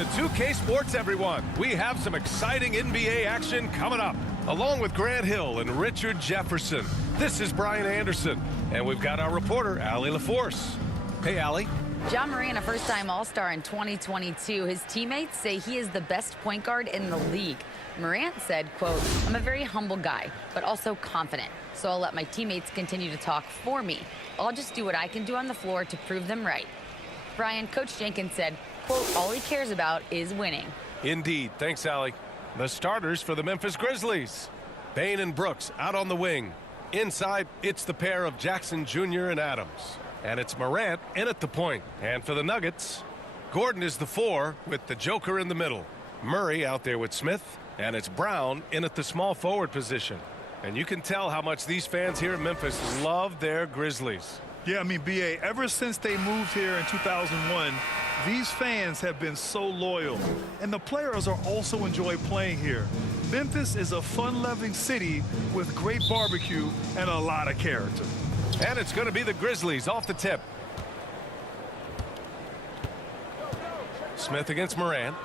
to 2K Sports, everyone. We have some exciting NBA action coming up, along with Grant Hill and Richard Jefferson. This is Brian Anderson, and we've got our reporter, Allie LaForce. Hey, Allie. Ja Morant, a first-time All-Star in 2022. His teammates say he is the best point guard in the league. Morant said, quote, "I'm a very humble guy, but also confident. So I'll let my teammates continue to talk for me. I'll just do what I can do on the floor to prove them right." Brian, Coach Jenkins said, quote, "All he cares about is winning." Indeed. Thanks, Allie. The starters for the Memphis Grizzlies. Bane and Brooks out on the wing. Inside, it's the pair of Jackson Jr. and Adams. And it's Morant in at the point. And for the Nuggets, Gordon is the 4 with the Joker in the middle. Murray out there with Smith. And it's Brown in at the small forward position. And you can tell how much these fans here in Memphis love their Grizzlies. Yeah, I mean, B.A., ever since they moved here in 2001, these fans have been so loyal. And the players are also enjoy playing here. Memphis is a fun-loving city with great barbecue and a lot of character. And it's going to be the Grizzlies off the tip. Smith against Morant.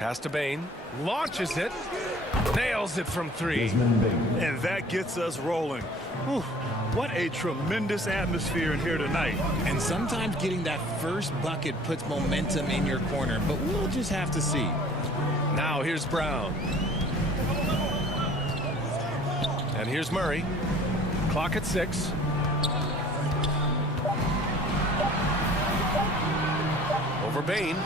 Pass to Bane. Launches it. Nails it from 3. And that gets us rolling. Whew, what a tremendous atmosphere in here tonight. And sometimes getting that first bucket puts momentum in your corner, but we'll just have to see. Now here's Brown. And here's Murray. Clock at 6. Over Bane.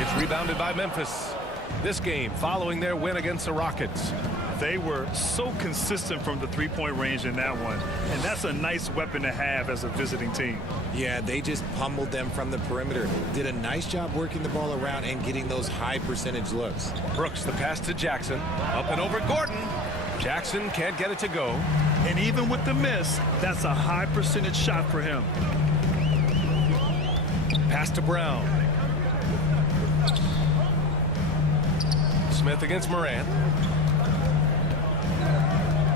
It's rebounded by Memphis. This game following their win against the Rockets. They were so consistent from the three-point range in that one, and that's a nice weapon to have as a visiting team. Yeah, they just pummeled them from the perimeter. Did a nice job working the ball around and getting those high percentage looks. Brooks, the pass to Jackson. Up and over Gordon. Jackson can't get it to go. And even with the miss, that's a high percentage shot for him. Pass to Brown. Smith against Morant.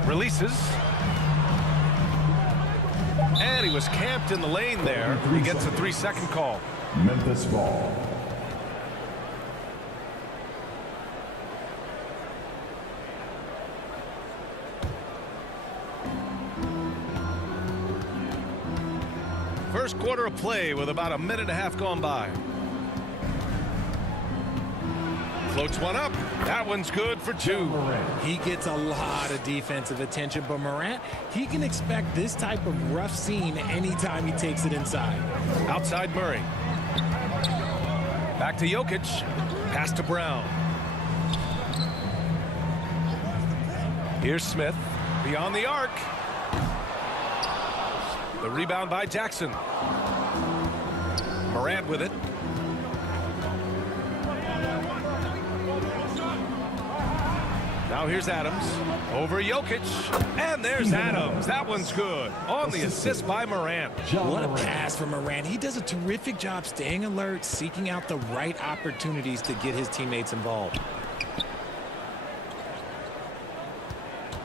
Releases. And he was camped in the lane there. He gets a 3-second call. Memphis ball. First quarter of play with about a minute and a half gone by. Floats one up. That one's good for 2. He gets a lot of defensive attention, but Morant, he can expect this type of rough scene anytime he takes it inside. Outside Murray. Back to Jokic. Pass to Brown. Here's Smith. Beyond the arc. The rebound by Jackson. Morant with it. Now here's Adams. Over Jokic. And there's Adams. That one's good. On the assist by Morant. What a pass from Morant. He does a terrific job staying alert, seeking out the right opportunities to get his teammates involved.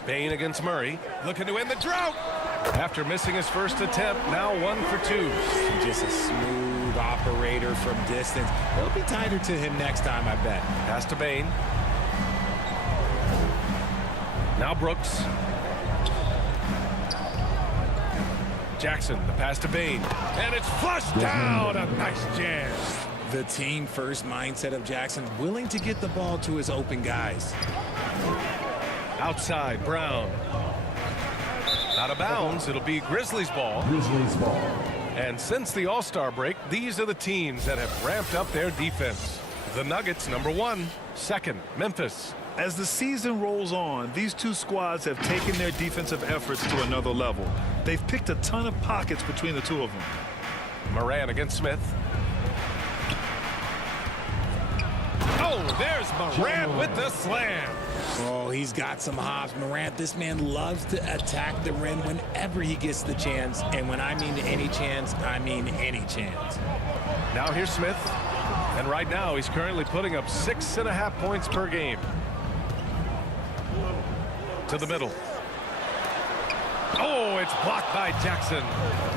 Bane against Murray. Looking to end the drought. After missing his first attempt, now 1 for 2. Just a smooth operator from distance. They'll be tighter to him next time, I bet. Pass to Bane. Now Brooks. Jackson, the pass to Bane. And it's flushed down. A nice jam. The team first mindset of Jackson, willing to get the ball to his open guys. Outside, Brown. Out of bounds, it'll be Grizzlies ball. Grizzlies ball. And since the All-Star break, these are the teams that have ramped up their defense. The Nuggets, number 1. Second, Memphis. As the season rolls on, these two squads have taken their defensive efforts to another level. They've picked a ton of pockets between the two of them. Morant against Smith. Oh, there's Morant with the slam. Oh, he's got some hops. Morant, this man loves to attack the rim whenever he gets the chance. And when I mean any chance, I mean any chance. Now here's Smith. And right now, he's currently putting up 6.5 points per game. To the middle. Oh, it's blocked by Jackson.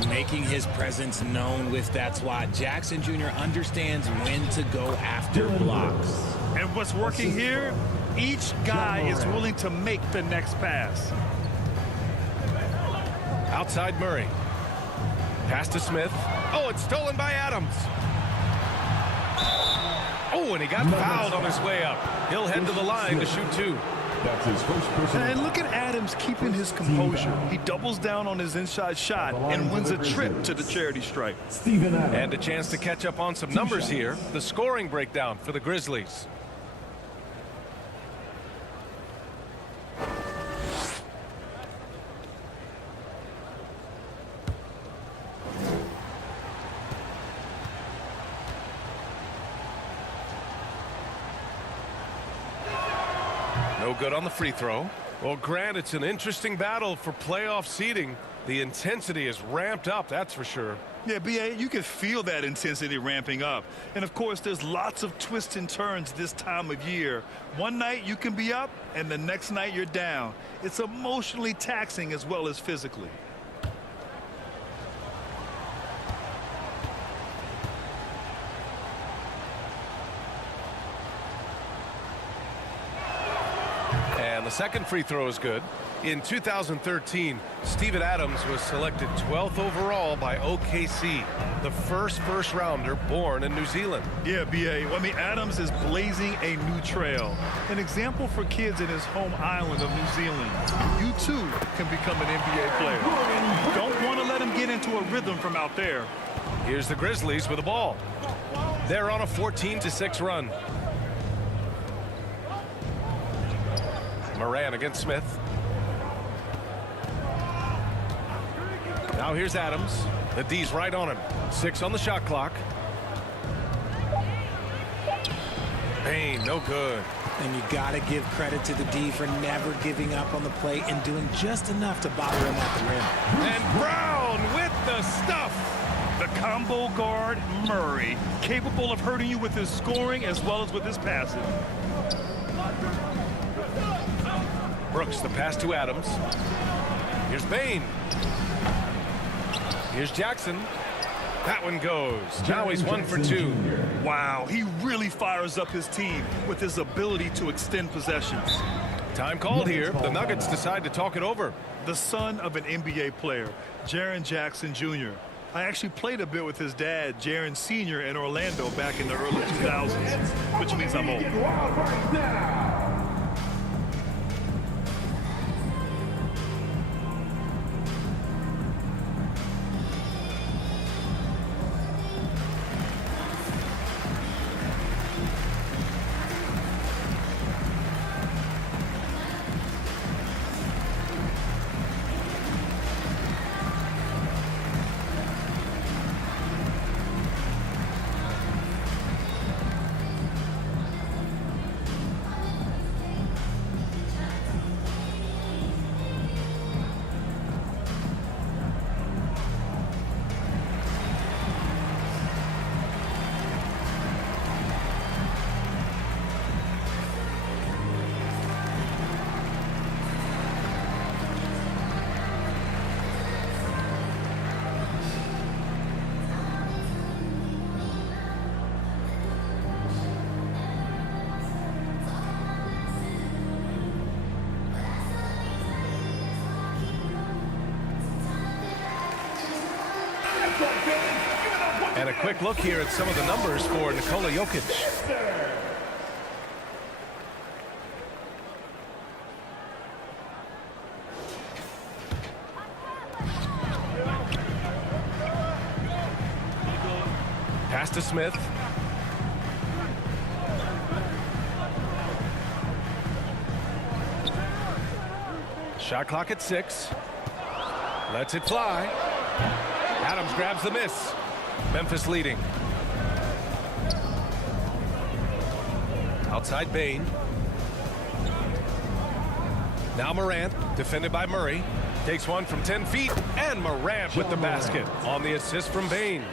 Making his presence known with that swat. Jackson Jr. understands when to go after blocks. And what's working here, each guy is willing to make the next pass. Outside Murray. Pass to Smith. Oh, it's stolen by Adams. Oh, and he got fouled on his way up. He'll head to the line to shoot two. That's his first personal. And look at Adams keeping his composure. He doubles down on his inside shot and wins a trip to the charity stripe. Steven Adams. And a chance to catch up on some numbers here. The scoring breakdown for the Grizzlies. No good on the free throw. Well, Grant, it's an interesting battle for playoff seeding. The intensity is ramped up, that's for sure. Yeah, B.A., you can feel that intensity ramping up. And, of course, there's lots of twists and turns this time of year. One night you can be up, and the next night you're down. It's emotionally taxing as well as physically. And the second free throw is good. In 2013, Steven Adams was selected 12th overall by OKC, the first rounder born in New Zealand. Yeah, B.A. Well, I mean, Adams is blazing a new trail. An example for kids in his home island of New Zealand. You, too, can become an NBA player. Don't want to let him get into a rhythm from out there. Here's the Grizzlies with the ball. They're on a 14-6 run. Moran against Smith. Now here's Adams. The D's right on him. 6 on the shot clock. Payne, no good. And you got to give credit to the D for never giving up on the play and doing just enough to bother him at the rim. And Brown with the stuff. The combo guard, Murray, capable of hurting you with his scoring as well as with his passing. Brooks, the pass to Adams. Here's Payne. Here's Jackson. That one goes. Now he's 1 for 2. Wow, he really fires up his team with his ability to extend possessions. Time called here. The Nuggets decide to talk it over. The son of an NBA player, Jaren Jackson Jr. I actually played a bit with his dad, Jaren Sr. in Orlando back in the early 2000s, which means I'm old. Right now. And a quick look here at some of the numbers for Nikola Jokic. Pass to Smith. Shot clock at 6. Lets it fly. Adams grabs the miss. Memphis leading. Outside Payne. Now Morant, defended by Murray. Takes one from 10 feet, and Morant with the basket on the assist from Payne.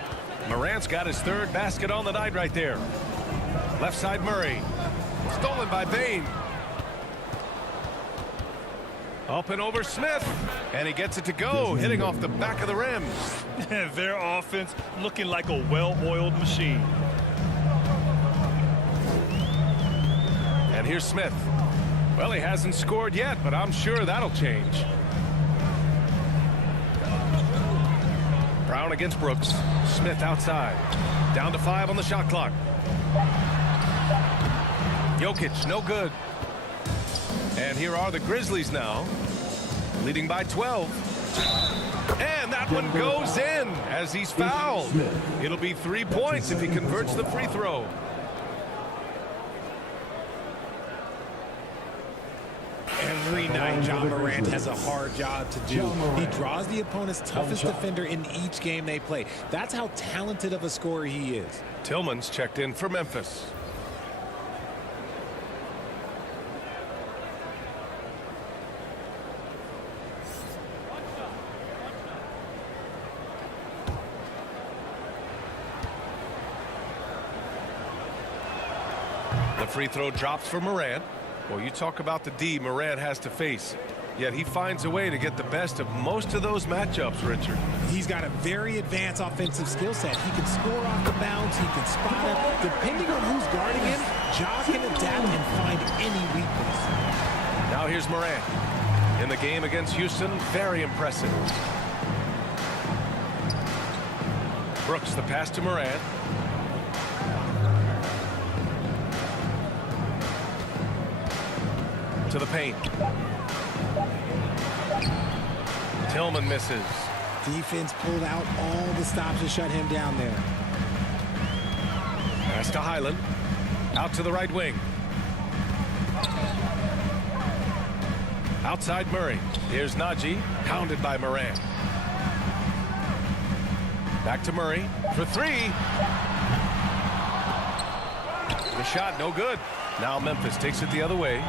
Morant's got his 3rd basket on the night right there. Left side Murray. Stolen by Payne. Up and over Smith. And he gets it to go, hitting off the back of the rim. Their offense looking like a well-oiled machine. And here's Smith. Well, he hasn't scored yet, but I'm sure that'll change. Brown against Brooks. Smith outside. Down to 5 on the shot clock. Jokic, no good. And here are the Grizzlies now, leading by 12. And that one goes in as he's fouled. It'll be 3 points if he converts the free throw. Every night, Ja Morant has a hard job to do. He draws the opponent's toughest defender in each game they play. That's how talented of a scorer he is. Tillman's checked in for Memphis. The free throw drops for Morant. Well, you talk about the D Morant has to face. Yet he finds a way to get the best of most of those matchups, Richard. He's got a very advanced offensive skill set. He can score off the bounce. He can spot it. Depending on who's guarding him, Ja can adapt and find any weakness. Now here's Morant. In the game against Houston, very impressive. Brooks, the pass to Morant. To the paint. Tillman misses. Defense pulled out all the stops to shut him down there. Pass to Highland. Out to the right wing. Outside Murray. Here's Najee. Pounded by Morant. Back to Murray for 3. The shot no good. Now Memphis takes it the other way.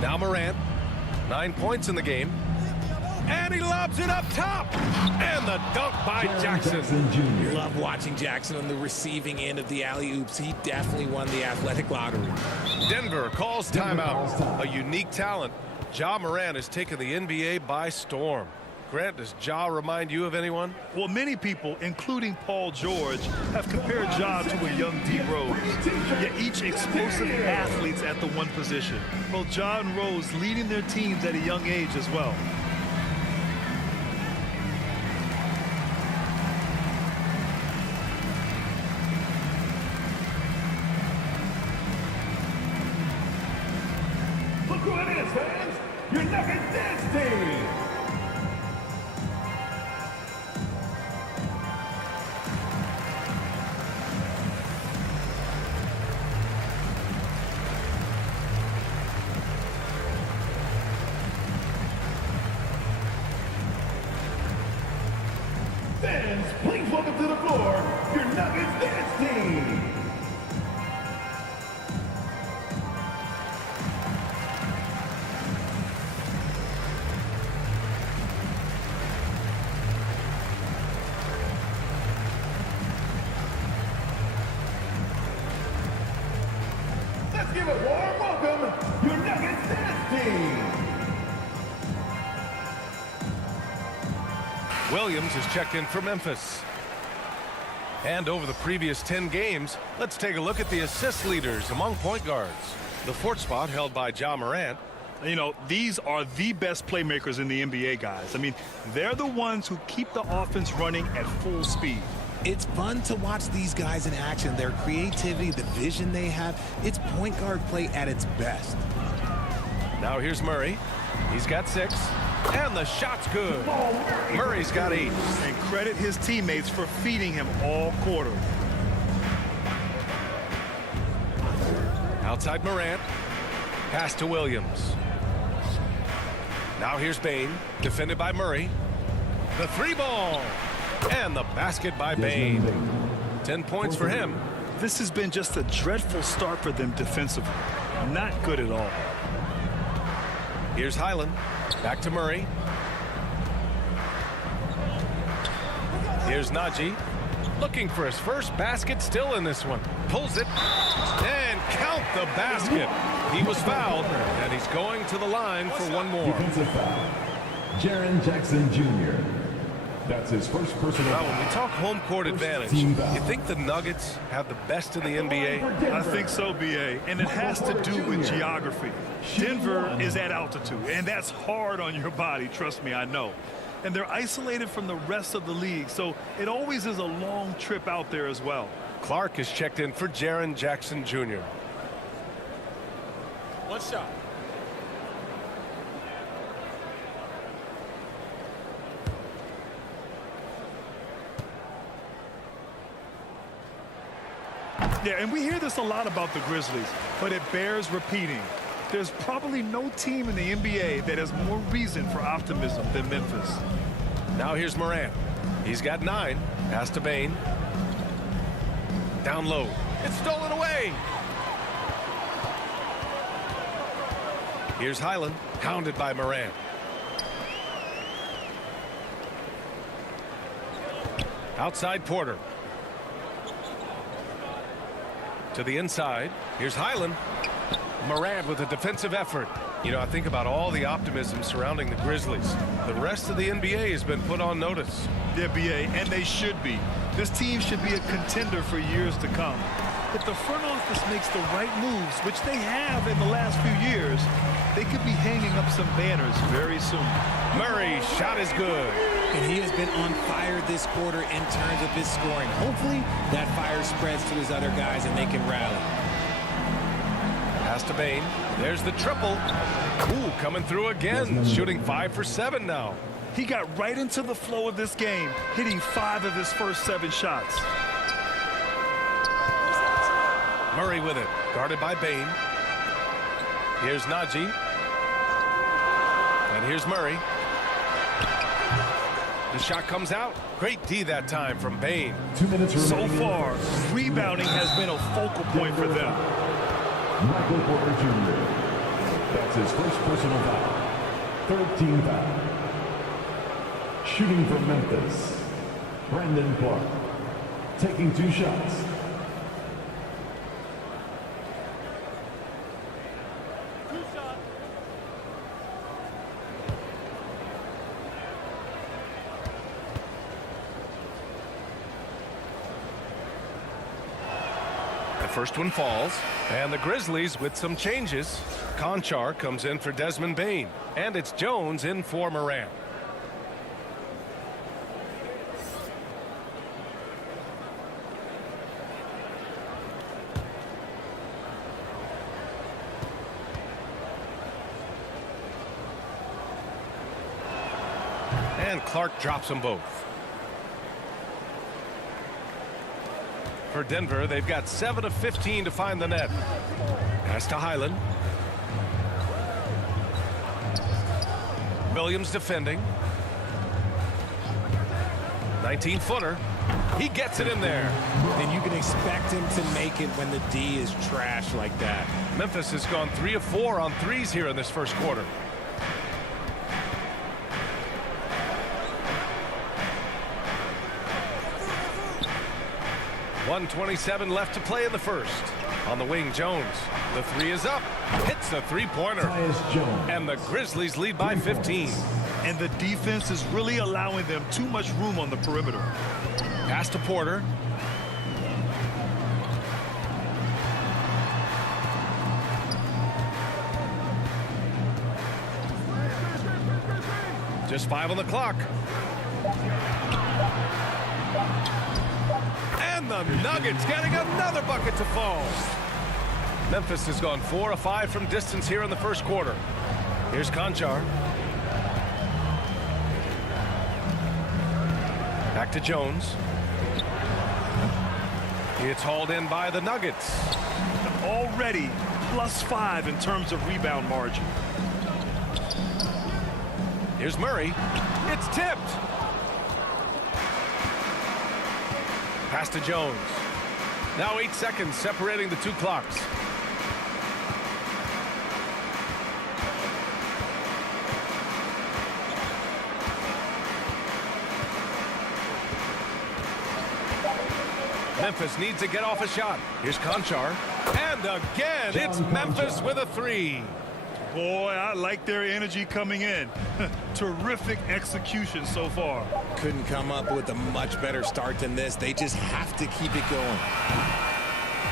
Now Morant, 9 points in the game. And he lobs it up top. And the dunk by Jackson. Love watching Jackson on the receiving end of the alley-oops. He definitely won the athletic lottery. Denver calls timeout. A unique talent. Ja Morant has taken the NBA by storm. Grant, does Ja remind you of anyone? Well, many people, including Paul George, have compared Ja to a young D. Rose. Yet each explosive athletes at the one position. Both Ja and Rose leading their teams at a young age as well. Look who it is, fans! Your Nuggets dance team! Fans, please welcome to the floor your Nuggets dance team. Let's give a warm welcome, your Nuggets dance team. Williams is checked in for Memphis. And over the previous 10 games, let's take a look at the assist leaders among point guards. The 4th spot held by Ja Morant. You know, these are the best playmakers in the NBA, guys. I mean, they're the ones who keep the offense running at full speed. It's fun to watch these guys in action. Their creativity, the vision they have, it's point guard play at its best. Now here's Murray. He's got 6. And the shot's good. Murray's got 8. And credit his teammates for feeding him all quarter. Outside Morant. Pass to Williams. Now here's Bane. Defended by Murray. The 3-ball. And the basket by Bane. 10 points for him. This has been just a dreadful start for them defensively. Not good at all. Here's Highland. Back to Murray. Here's Najee. Looking for his first basket, still in this one. Pulls it. And count the basket. He was fouled, and he's going to the line for one more. Defensive foul. Jaren Jackson Jr. That's his first personal Now, foul. when we talk home court advantage, you think the Nuggets have the best in the NBA? I think so, B.A., and it has to do with geography. Denver is at altitude, and that's hard on your body, trust me, I know. And they're isolated from the rest of the league, so it always is a long trip out there as well. Clark is checked in for Jaren Jackson Jr. One shot. Yeah, and we hear this a lot about the Grizzlies, but it bears repeating. There's probably no team in the NBA that has more reason for optimism than Memphis. Now here's Morant. He's got 9. Pass to Bane. Down low. It's stolen away. Here's Highland, hounded by Morant. Outside Porter. To the inside. Here's Highland. Morant with a defensive effort. You know, I think about all the optimism surrounding the Grizzlies. The rest of the NBA has been put on notice. Yeah, B.A., and they should be. This team should be a contender for years to come. If the front office makes the right moves, which they have in the last few years, they could be hanging up some banners very soon. Murray's shot is good. And he has been on fire this quarter in terms of his scoring. Hopefully, that fire spreads to his other guys and they can rally. Pass to Bane. There's the triple. Ooh, coming through again. Shooting 5 for 7 now. He got right into the flow of this game, hitting 5 of his first 7 shots. Murray with it. Guarded by Bane. Here's Najee. And here's Murray. The shot comes out. Great D that time from Bane. 2 minutes So remaining. far, rebounding has been a focal point for them. Michael Porter Jr. That's his first personal foul. 3rd team foul. Shooting for Memphis, Brandon Clark. Taking 2 shots. The first one falls. And the Grizzlies with some changes. Conchar comes in for Desmond Bane. And it's Jones in for Morant. And Clark drops them both. For Denver, they've got 7 of 15 to find the net. Pass to Highland. Williams defending. 19-footer. He gets it in there. And you can expect him to make it when the D is trash like that. Memphis has gone 3 of 4 on threes here in this first quarter. .127 left to play in the first. On the wing, Jones. The 3 is up. Hits the three-pointer. Tyus Jones. And the Grizzlies lead by 15. And the defense is really allowing them too much room on the perimeter. Pass to Porter. Just 5 on the clock. And the Nuggets getting another bucket to fall. Memphis has gone 4 of 5 from distance here in the first quarter. Here's Conchar. Back to Jones. It's hauled in by the Nuggets. Already +5 in terms of rebound margin. Here's Murray. It's tipped. Pass to Jones. Now 8 seconds separating the 2 clocks. Memphis needs to get off a shot. Here's Conchar. And And again, it's Memphis with a three. Boy, I like their energy coming in. Terrific execution so far. Couldn't come up with a much better start than this. They just have to keep it going.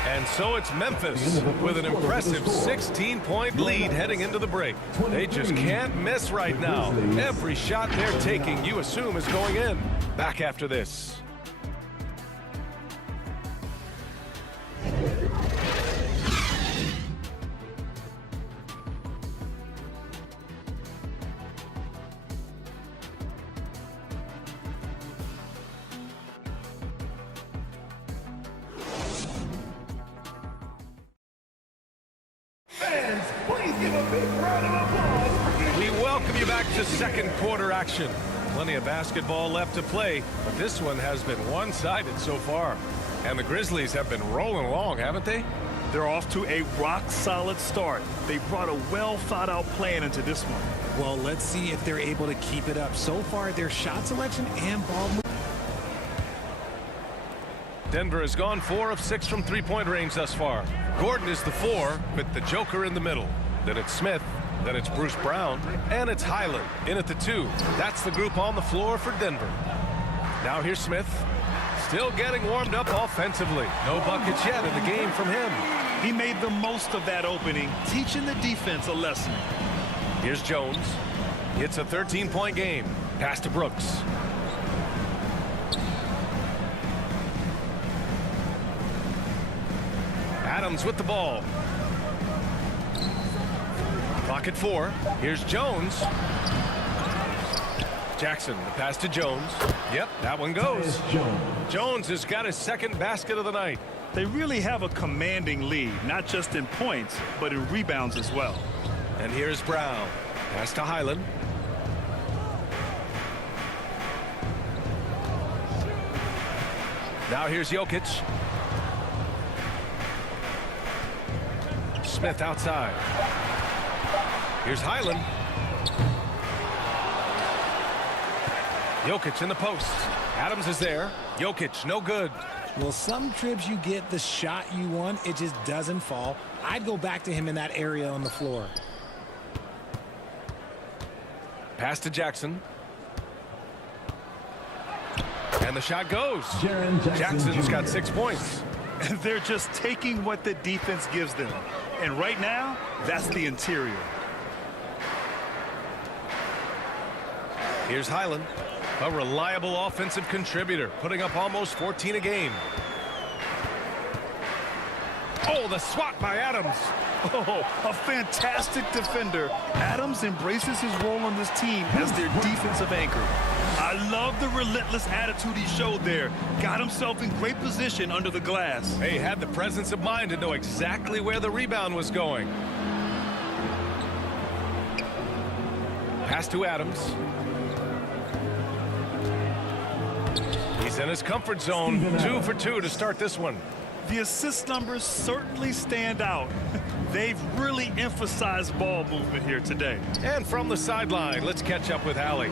And so it's Memphis with an impressive 16-point lead heading into the break. They just can't miss right now. Every shot they're taking, you assume, is going in. Back after this. We welcome you back to second quarter action. Plenty of basketball left to play, but this one has been one-sided so far. And the Grizzlies have been rolling along, haven't they? They're off to a rock-solid start. They brought a well-thought-out plan into this one. Well, let's see if they're able to keep it up. So far, their shot selection and ball movement. Denver has gone 4 of 6 from three-point range thus far. Gordon is the 4 with the Joker in the middle. Then it's Smith. Then it's Bruce Brown. And it's Highland in at the 2. That's the group on the floor for Denver. Now here's Smith. Still getting warmed up offensively. No buckets yet in the game from him. He made the most of that opening, teaching the defense a lesson. Here's Jones. It's a 13-point game. Pass to Brooks. Adams with the ball. Clock at 4. Here's Jones. Jackson, the pass to Jones. Yep, that one goes. Jones has got his second basket of the night. They really have a commanding lead, not just in points, but in rebounds as well. And here's Brown. Pass to Highland. Now here's Jokic. Smith outside. Here's Highland. Jokic in the post. Adams is there. Jokic, no good. Well, some trips you get the shot you want, it just doesn't fall. I'd go back to him in that area on the floor. Pass to Jackson. And the shot goes. Jackson's got 6 points. They're just taking what the defense gives them. And right now, that's the interior. Here's Highland, a reliable offensive contributor, putting up almost 14 a game. Oh, the swat by Adams. Oh, a fantastic defender. Adams embraces his role on this team as their defensive anchor. I love the relentless attitude he showed there. Got himself in great position under the glass. He had the presence of mind to know exactly where the rebound was going. Pass to Adams. He's in his comfort zone. 2 for 2 to start this one. The assist numbers certainly stand out. They've really emphasized ball movement here today. And from the sideline, let's catch up with Allie.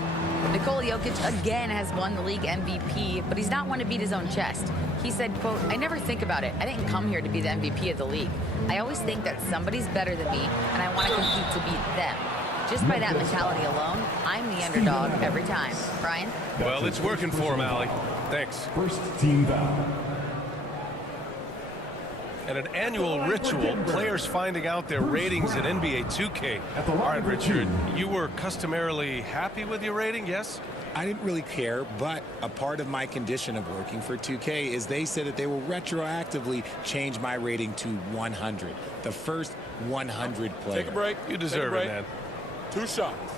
Nikola Jokic again has won the league MVP, but he's not one to beat his own chest. He said, quote, "I never think about it. I didn't come here to be the MVP of the league. I always think that somebody's better than me, and I want to compete to beat them. Just by that mentality alone, I'm the underdog every time." Brian? Well, it's working for him, Allie. Thanks. First team foul. And an annual ritual, players finding out their ratings in NBA 2K. All right, Richard, you were customarily happy with your rating, yes? I didn't really care, but a part of my condition of working for 2K is they said that they will retroactively change my rating to 100. The first 100 player. Take a break. You deserve it, man. 2 shots.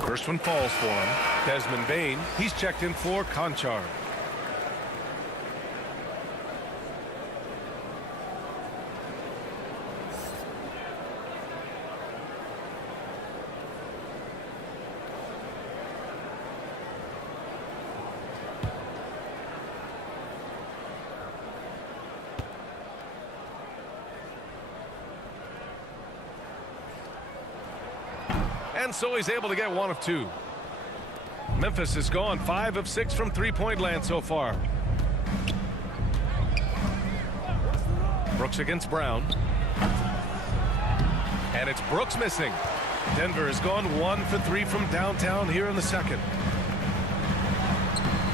First one falls for him. Desmond Bane, he's checked in for Conchar. And so he's able to get 1 of 2. Memphis has gone 5 of 6 from three-point land so far. Brooks against Brown. And it's Brooks missing. Denver has gone 1 for 3 from downtown here in the second.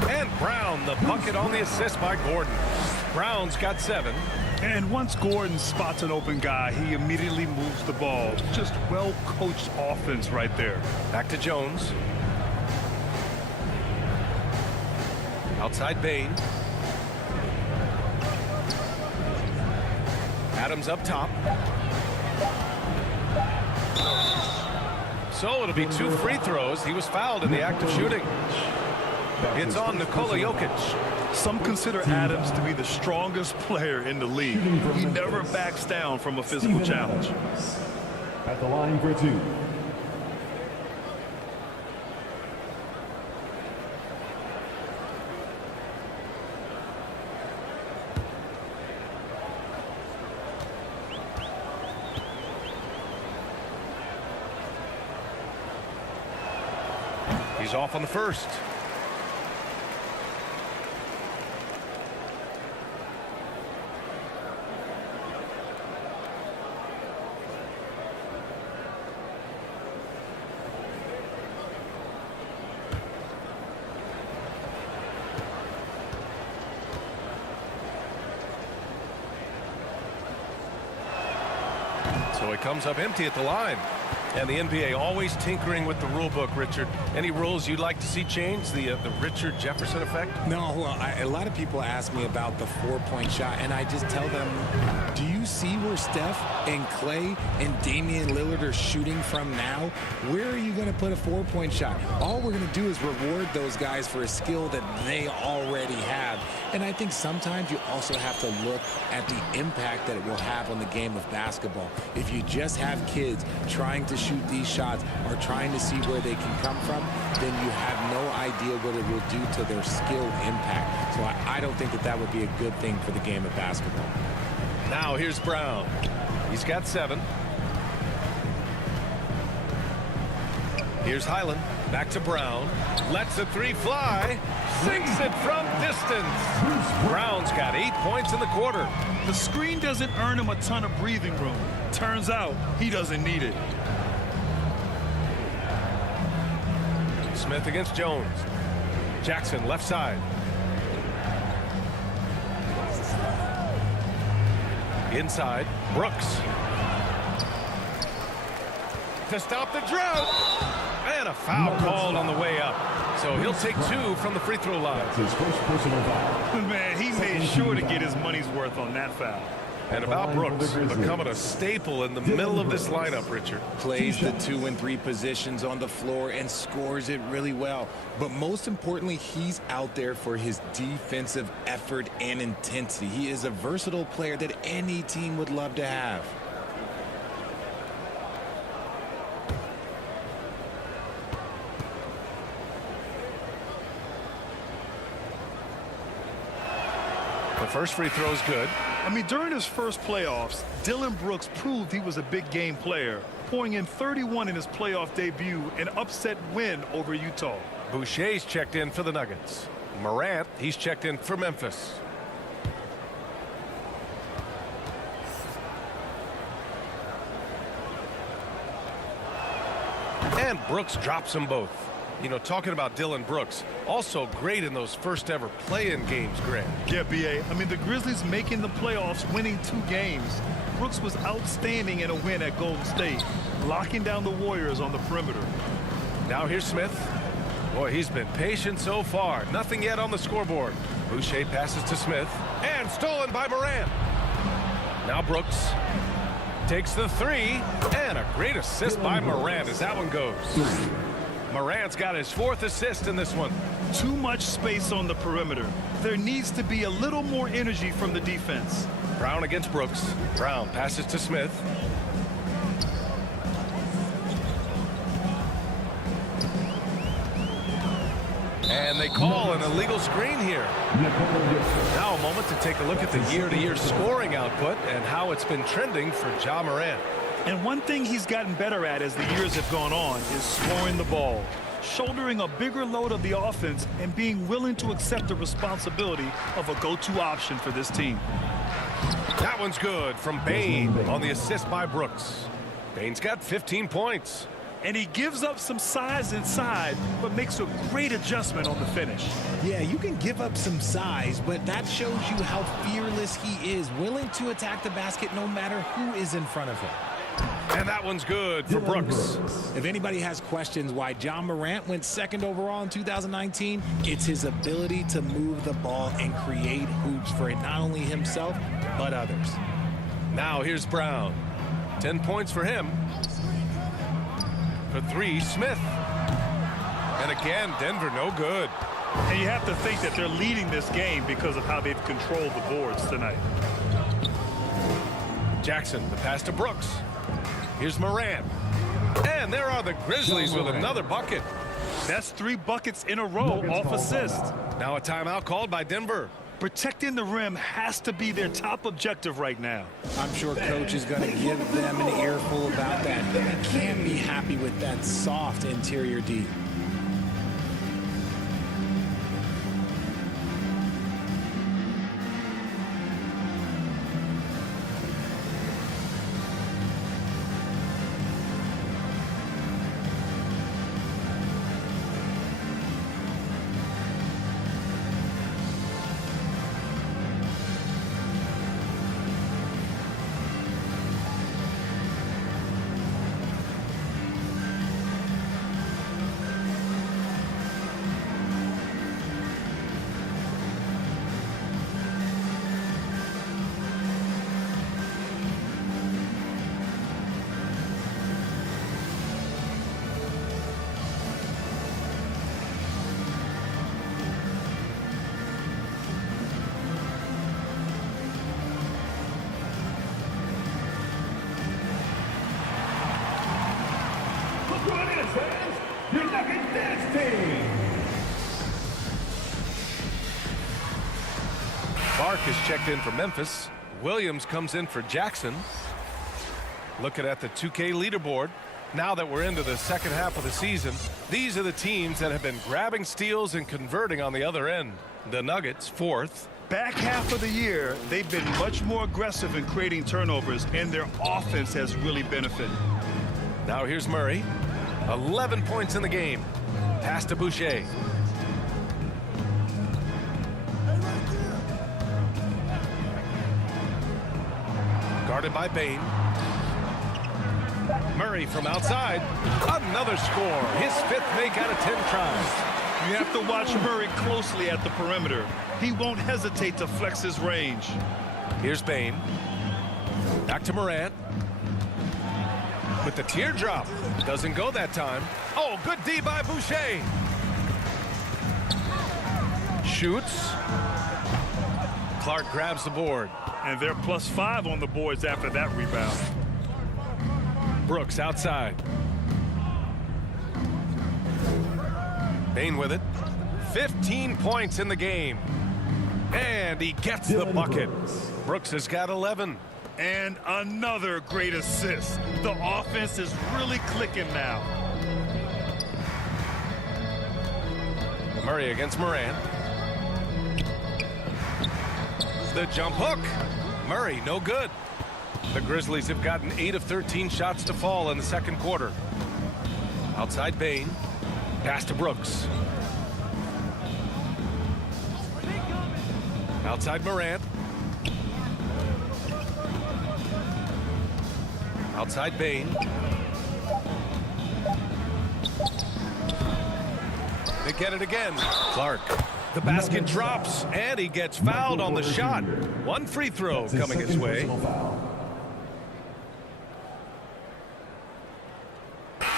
And Brown, the bucket on the assist by Gordon. Brown's got 7. And once Gordon spots an open guy, he immediately moves the ball. Just well-coached offense right there. Back to Jones. Outside Bain. Adams up top. So it'll be 2 free throws. He was fouled in the act of shooting. It's on Nikola Jokic. Some consider Adams to be the strongest player in the league. He never backs down from a physical challenge. At the line for 2. He's off on the first. So he comes up empty at the line. And the NBA always tinkering with the rule book, Richard. Any rules you'd like to see change? The Richard Jefferson effect? No, well, a lot of people ask me about the 4-point shot, and I just tell them, do you see where Steph and Clay and Damian Lillard are shooting from now? Where are you going to put a 4-point shot? All we're going to do is reward those guys for a skill that they already have. And I think sometimes you also have to look at the impact that it will have on the game of basketball. If you just have kids trying to shoot these shots or trying to see where they can come from, then you have no idea what it will do to their skill impact. So I don't think that that would be a good thing for the game of basketball. Now here's Brown. He's got 7. Here's Highland. Back to Brown. Lets the 3 fly. Sinks it from distance. Brown's got 8 points in the quarter. The screen doesn't earn him a ton of breathing room. Turns out he doesn't need it. Smith against Jones. Jackson left side. Inside, Brooks. To stop the drought. And a foul called on the way up. So he'll take 2 from the free throw line. That's his first personal foul. Man, he made sure to get his money's worth on that foul. And about Brooks becoming a staple in the middle of this lineup, Richard. Plays the 2 and 3 positions on the floor and scores it really well. But most importantly, he's out there for his defensive effort and intensity. He is a versatile player that any team would love to have. The first free throw is good. I mean, during his first playoffs, Dillon Brooks proved he was a big game player, pouring in 31 in his playoff debut, an upset win over Utah. Boucher's checked in for the Nuggets. Morant, he's checked in for Memphis. And Brooks drops them both. You know, talking about Dillon Brooks, also great in those first ever play-in games, Grant. Yeah, B.A. I mean, the Grizzlies making the playoffs, winning 2 games. Brooks was outstanding in a win at Golden State, locking down the Warriors on the perimeter. Now here's Smith. Boy, he's been patient so far. Nothing yet on the scoreboard. Boucher passes to Smith. And stolen by Morant. Now Brooks takes the 3. And a great assist by Morant as that one goes. Morant's got his 4th assist in this one. Too much space on the perimeter. There needs to be a little more energy from the defense. Brown against Brooks. Brown passes to Smith. And they call an illegal screen here. Now a moment to take a look at the year-to-year scoring output and how it's been trending for Ja Morant. And one thing he's gotten better at as the years have gone on is scoring the ball, shouldering a bigger load of the offense and being willing to accept the responsibility of a go-to option for this team. That one's good from Bane on the assist by Brooks. Bane's got 15 points. And he gives up some size inside, but makes a great adjustment on the finish. Yeah, you can give up some size, but that shows you how fearless he is, willing to attack the basket no matter who is in front of him. And that one's good for Brooks. If anybody has questions why John Morant went second overall in 2019, it's his ability to move the ball and create hoops for not only himself, but others. Now here's Brown. 10 points for him. For three, Smith. And again, Denver no good. And you have to think that they're leading this game because of how they've controlled the boards tonight. Jackson, the pass to Brooks. Here's Morant. And there are the Grizzlies with another bucket. That's 3 buckets in a row off assist. Now a timeout called by Denver. Protecting the rim has to be their top objective right now. I'm sure coach is going to give them an earful about that. He can't be happy with that soft interior D. Clark is checked in for Memphis. Williams comes in for Jackson. Looking at the 2K leaderboard, now that we're into the second half of the season, these are the teams that have been grabbing steals and converting on the other end. The Nuggets, 4th. Back half of the year, they've been much more aggressive in creating turnovers, and their offense has really benefited. Now here's Murray. 11 points in the game. Pass to Boucher. Guarded by Bane. Murray from outside. Another score. His 5th make out of 10 tries. You have to watch Murray closely at the perimeter. He won't hesitate to flex his range. Here's Bane. Back to Morant. With the teardrop. Doesn't go that time. Oh, good D by Boucher. Shoots. Clark grabs the board. And they're +5 on the boards after that rebound. Brooks outside. Bane with it. 15 points in the game. And he gets the bucket. Brooks has got 11. And another great assist. The offense is really clicking now. Murray against Morant. The jump hook. Murray, no good. The Grizzlies have gotten 8 of 13 shots to fall in the second quarter. Outside Bane. Pass to Brooks. Outside Morant. Outside Bane. They get it again. Clark. The basket drops, and he gets fouled on the shot. One free throw coming his way. All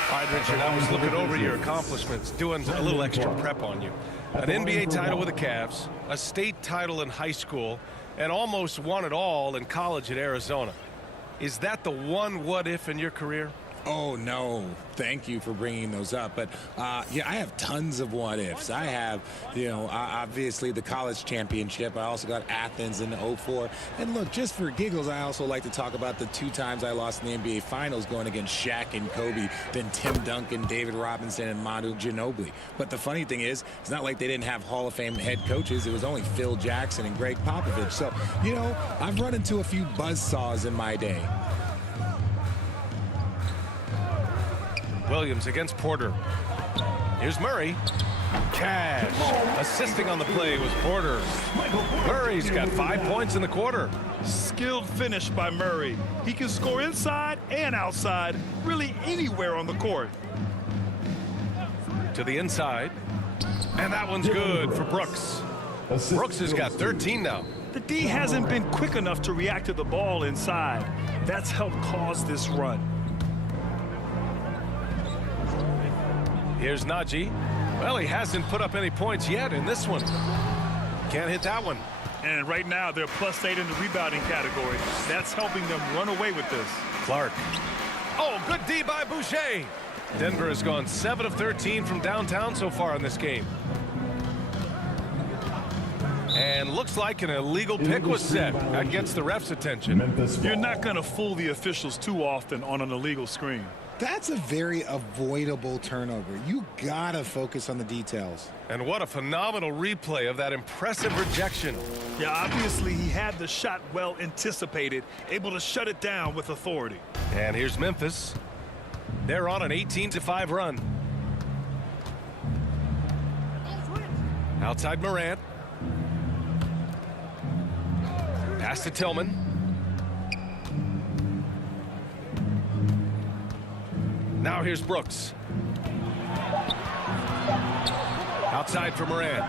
right, Richard, I was looking over your accomplishments, doing a little extra prep on you. An NBA title with the Cavs, a state title in high school, and almost won it all in college at Arizona. Is that the one what-if in your career? Oh, no. Thank you for bringing those up. But, yeah, I have tons of what-ifs. I have, obviously the college championship. I also got Athens in '04. And, look, just for giggles, I also like to talk about the 2 times I lost in the NBA Finals going against Shaq and Kobe, then Tim Duncan, David Robinson, and Manu Ginobili. But the funny thing is, it's not like they didn't have Hall of Fame head coaches. It was only Phil Jackson and Greg Popovich. So, I've run into a few buzzsaws in my day. Williams against Porter. Here's Murray. Cash. Assisting on the play was Porter. Murray's got 5 points in the quarter. Skilled finish by Murray. He can score inside and outside, really anywhere on the court. To the inside. And that one's good for Brooks. Brooks has got 13 now. The D hasn't been quick enough to react to the ball inside. That's helped cause this run. Here's Najee. Well, he hasn't put up any points yet in this one. Can't hit that one. And right now, they're +8 in the rebounding category. That's helping them run away with this. Clark. Oh, good D by Boucher. Denver has gone 7 of 13 from downtown so far in this game. And looks like an illegal pick was set. That gets the ref's attention. You're not going to fool the officials too often on an illegal screen. That's a very avoidable turnover. You gotta focus on the details. And what a phenomenal replay of that impressive rejection. Yeah, obviously he had the shot well anticipated, able to shut it down with authority. And here's Memphis. They're on an 18-5 run. Outside Morant. Pass to Tillman. Now here's Brooks. Outside for Morant.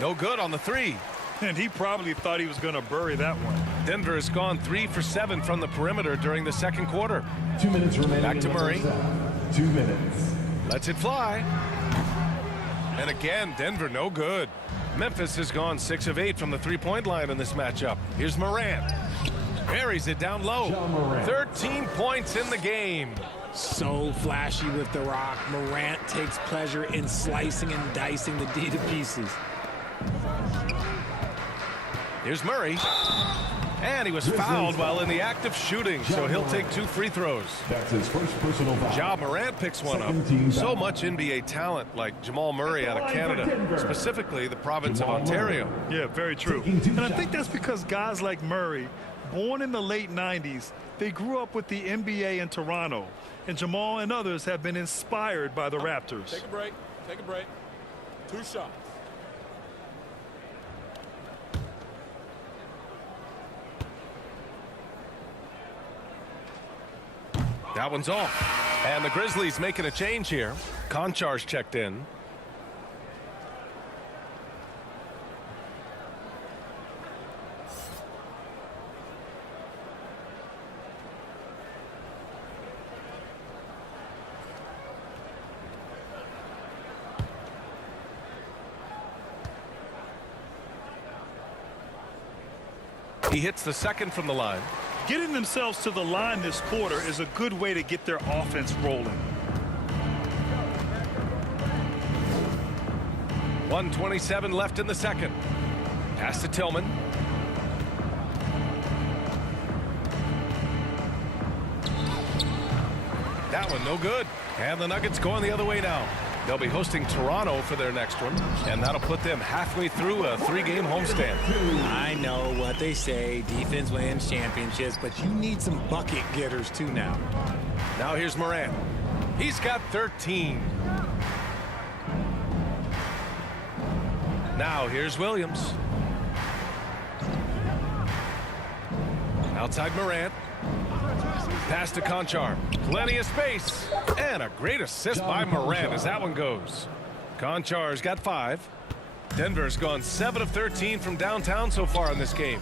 No good on the 3. And he probably thought he was going to bury that one. Denver has gone 3 for 7 from the perimeter during the second quarter. 2 minutes remaining. Back to Murray. 2 minutes. Lets it fly. And again, Denver no good. Memphis has gone 6 of 8 from the 3-point line in this matchup. Here's Morant. Buries it down low. 13 points in the game. So flashy with the rock. Morant takes pleasure in slicing and dicing the D to pieces. Here's Murray. And he was fouled while in the act of shooting, so he'll take 2 free throws. That's his first personal foul. Ja Morant picks one up. So much NBA talent like Jamal Murray out of Canada, specifically the province of Ontario. Yeah, very true. And I think that's because guys like Murray, born in the late 90s, they grew up with the NBA in Toronto. And Jamal and others have been inspired by the Raptors. Take a break. Take a break. 2 shots. That one's off. And the Grizzlies making a change here. Konchar's checked in. He hits the second from the line. Getting themselves to the line this quarter is a good way to get their offense rolling. 1:27 left in the second. Pass to Tillman. That one no good. And the Nuggets going the other way now. They'll be hosting Toronto for their next one, and that'll put them halfway through a 3-game homestand. I know what they say, defense wins championships, but you need some bucket getters too now. Now here's Morant. He's got 13. Now here's Williams. Outside Morant. Pass to Konchar. Plenty of space. And a great assist by Morant as that one goes. Konchar's got 5. Denver's gone 7 of 13 from downtown so far in this game.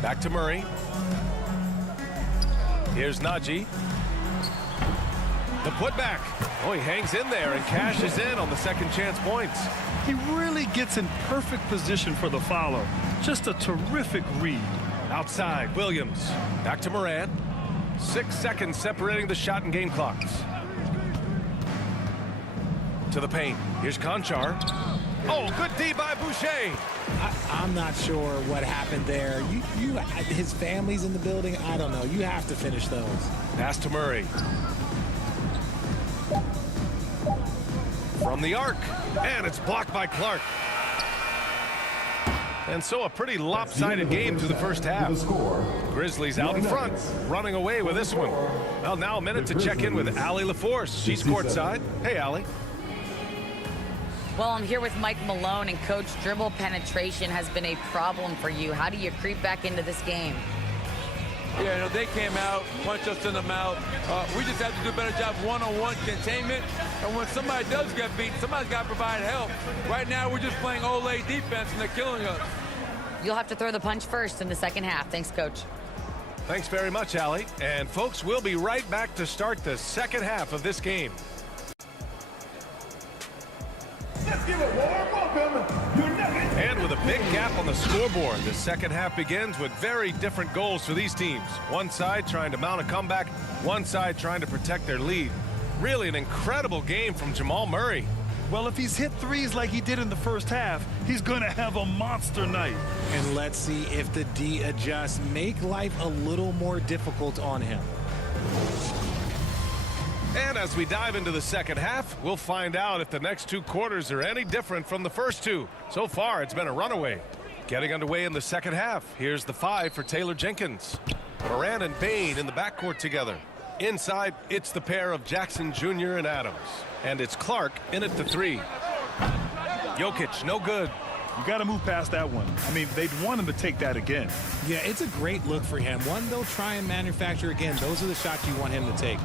Back to Murray. Here's Najee. The putback. Oh, he hangs in there and cashes in on the second chance points. He really gets in perfect position for the follow. Just a terrific read. Outside, Williams. Back to Morant. 6 seconds separating the shot and game clocks. To the paint. Here's Conchar. Oh, good D by Boucher. I'm not sure what happened there. His family's in the building. I don't know. You have to finish those. Pass to Murray. From the arc. And it's blocked by Clark. And so a pretty lopsided game through the first half. Grizzlies out in front, running away with this one. Well, now a minute to check in with Allie LaForce. She's courtside. Hey, Allie. Well, I'm here with Mike Malone, and Coach, dribble penetration has been a problem for you. How do you creep back into this game? Yeah, they came out, punched us in the mouth. We just have to do a better job one-on-one containment. And when somebody does get beat, somebody's got to provide help. Right now, we're just playing Olay defense, and they're killing us. You'll have to throw the punch first in the second half. Thanks, Coach. Thanks very much, Allie. And, folks, we'll be right back to start the second half of this game. Let's give a warm welcome, your Nuggets. And with a big gap on the scoreboard, the second half begins with very different goals for these teams. One side trying to mount a comeback, one side trying to protect their lead. Really an incredible game from Jamal Murray. Well, if he's hit threes like he did in the first half, he's going to have a monster night. And let's see if the D adjusts, make life a little more difficult on him. And as we dive into the second half, we'll find out if the next 2 quarters are any different from the first 2. So far, it's been a runaway. Getting underway in the second half. Here's the 5 for Taylor Jenkins. Morant and Bane in the backcourt together. Inside, it's the pair of Jackson Jr. and Adams. And it's Clark in at the 3. Jokic, no good. You got to move past that one. I mean, they'd want him to take that again. Yeah, it's a great look for him. One they'll try and manufacture again. Those are the shots you want him to take.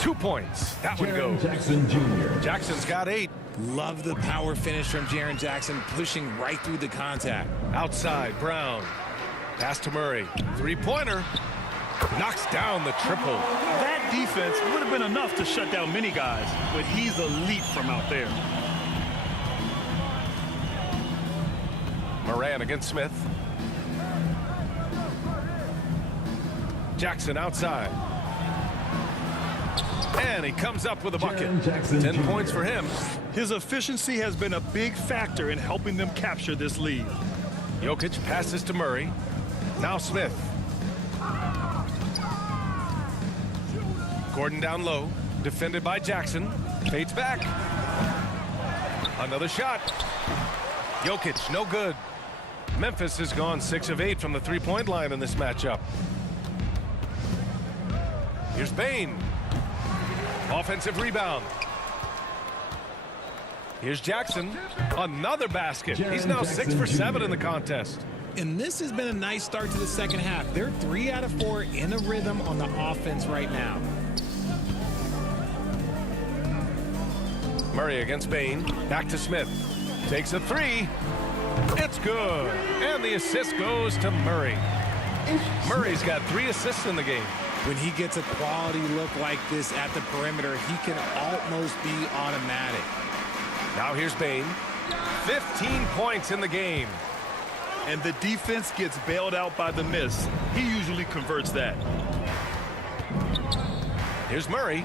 2 points. That one goes. Jackson Jr. Jackson's got 8. Love the power finish from Jaren Jackson, pushing right through the contact. Outside, Brown. Pass to Murray. 3-pointer. Knocks down the triple. That defense would have been enough to shut down many guys, but he's elite from out there. Morant against Smith. Jackson outside. And he comes up with a bucket. 10 points for him. His efficiency has been a big factor in helping them capture this lead. Jokic passes to Murray. Now Smith. Gordon down low. Defended by Jackson. Fades back. Another shot. Jokic, no good. Memphis has gone 6 of 8 from the 3-point line in this matchup. Here's Bane. Offensive rebound. Here's Jackson. Another basket. He's now 6 for 7 in the contest. And this has been a nice start to the second half. They're 3 out of 4 in a rhythm on the offense right now. Murray against Bane. Back to Smith. Takes a 3. It's good. And the assist goes to Murray. Murray's got 3 assists in the game. When he gets a quality look like this at the perimeter, he can almost be automatic. Now here's Bane. 15 points in the game. And the defense gets bailed out by the miss. He usually converts that. Here's Murray.